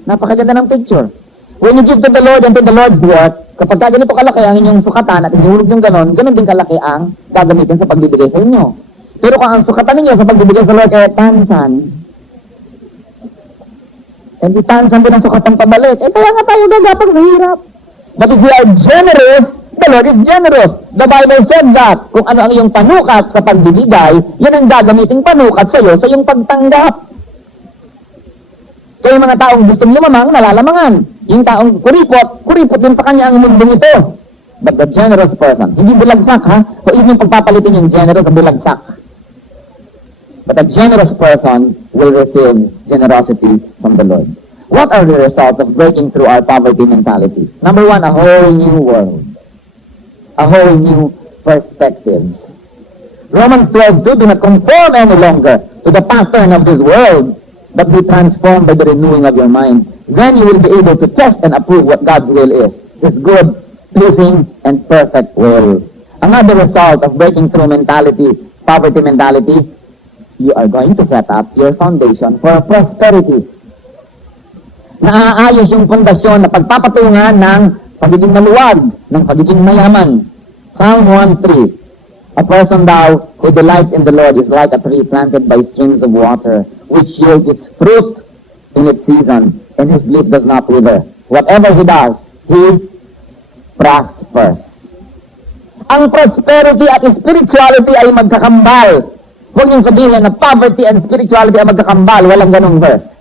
Napakaganda ng picture. When you give to the Lord and to the Lord's work, kapag ganito kalaki ang inyong sukatan at inyong yung ganon din kalaki ang gagamitin sa pagbibigay sa inyo. Pero kung ang sukatan ninyo sa pagbibigay sa Lord ay tansan, and itansan din ang sukatan pabalik, kaya nga tayo gagapag sa hirap. But if we are generous, the Lord is generous. The Bible said that kung ano ang iyong panukat sa pagbibigay, yan ang gagamiting panukat sa iyo sa iyong pagtanggap. Kaya yung mga taong gustong lumamang, nalalamangan. Yung taong kuripot din sa kanya ang mundong ito. But the generous person, hindi bulagsak ha, o even yung pagpapalitin yung generous sa bulagsak. But a generous person will receive generosity from the Lord. What are the results of breaking through our poverty mentality? Number one, a whole new world. A whole new perspective. Romans 12:2, do not conform any longer to the pattern of this world, but be transformed by the renewing of your mind. Then you will be able to test and approve what God's will is. His good, pleasing, and perfect will. Another result of breaking through mentality, poverty mentality, you are going to set up your foundation for prosperity. Naaayos yung pundasyon na pagpapatungan ng pagiging maluwag, ng pagiging mayaman. Psalm 1:3, a person thou who delights in the Lord is like a tree planted by streams of water, which yields its fruit in its season, and whose leaf does not wither. Whatever he does, he prospers. Ang prosperity at spirituality ay magkakambal. Huwag niyong sabihin na poverty and spirituality ay magkakambal. Walang ganong verse.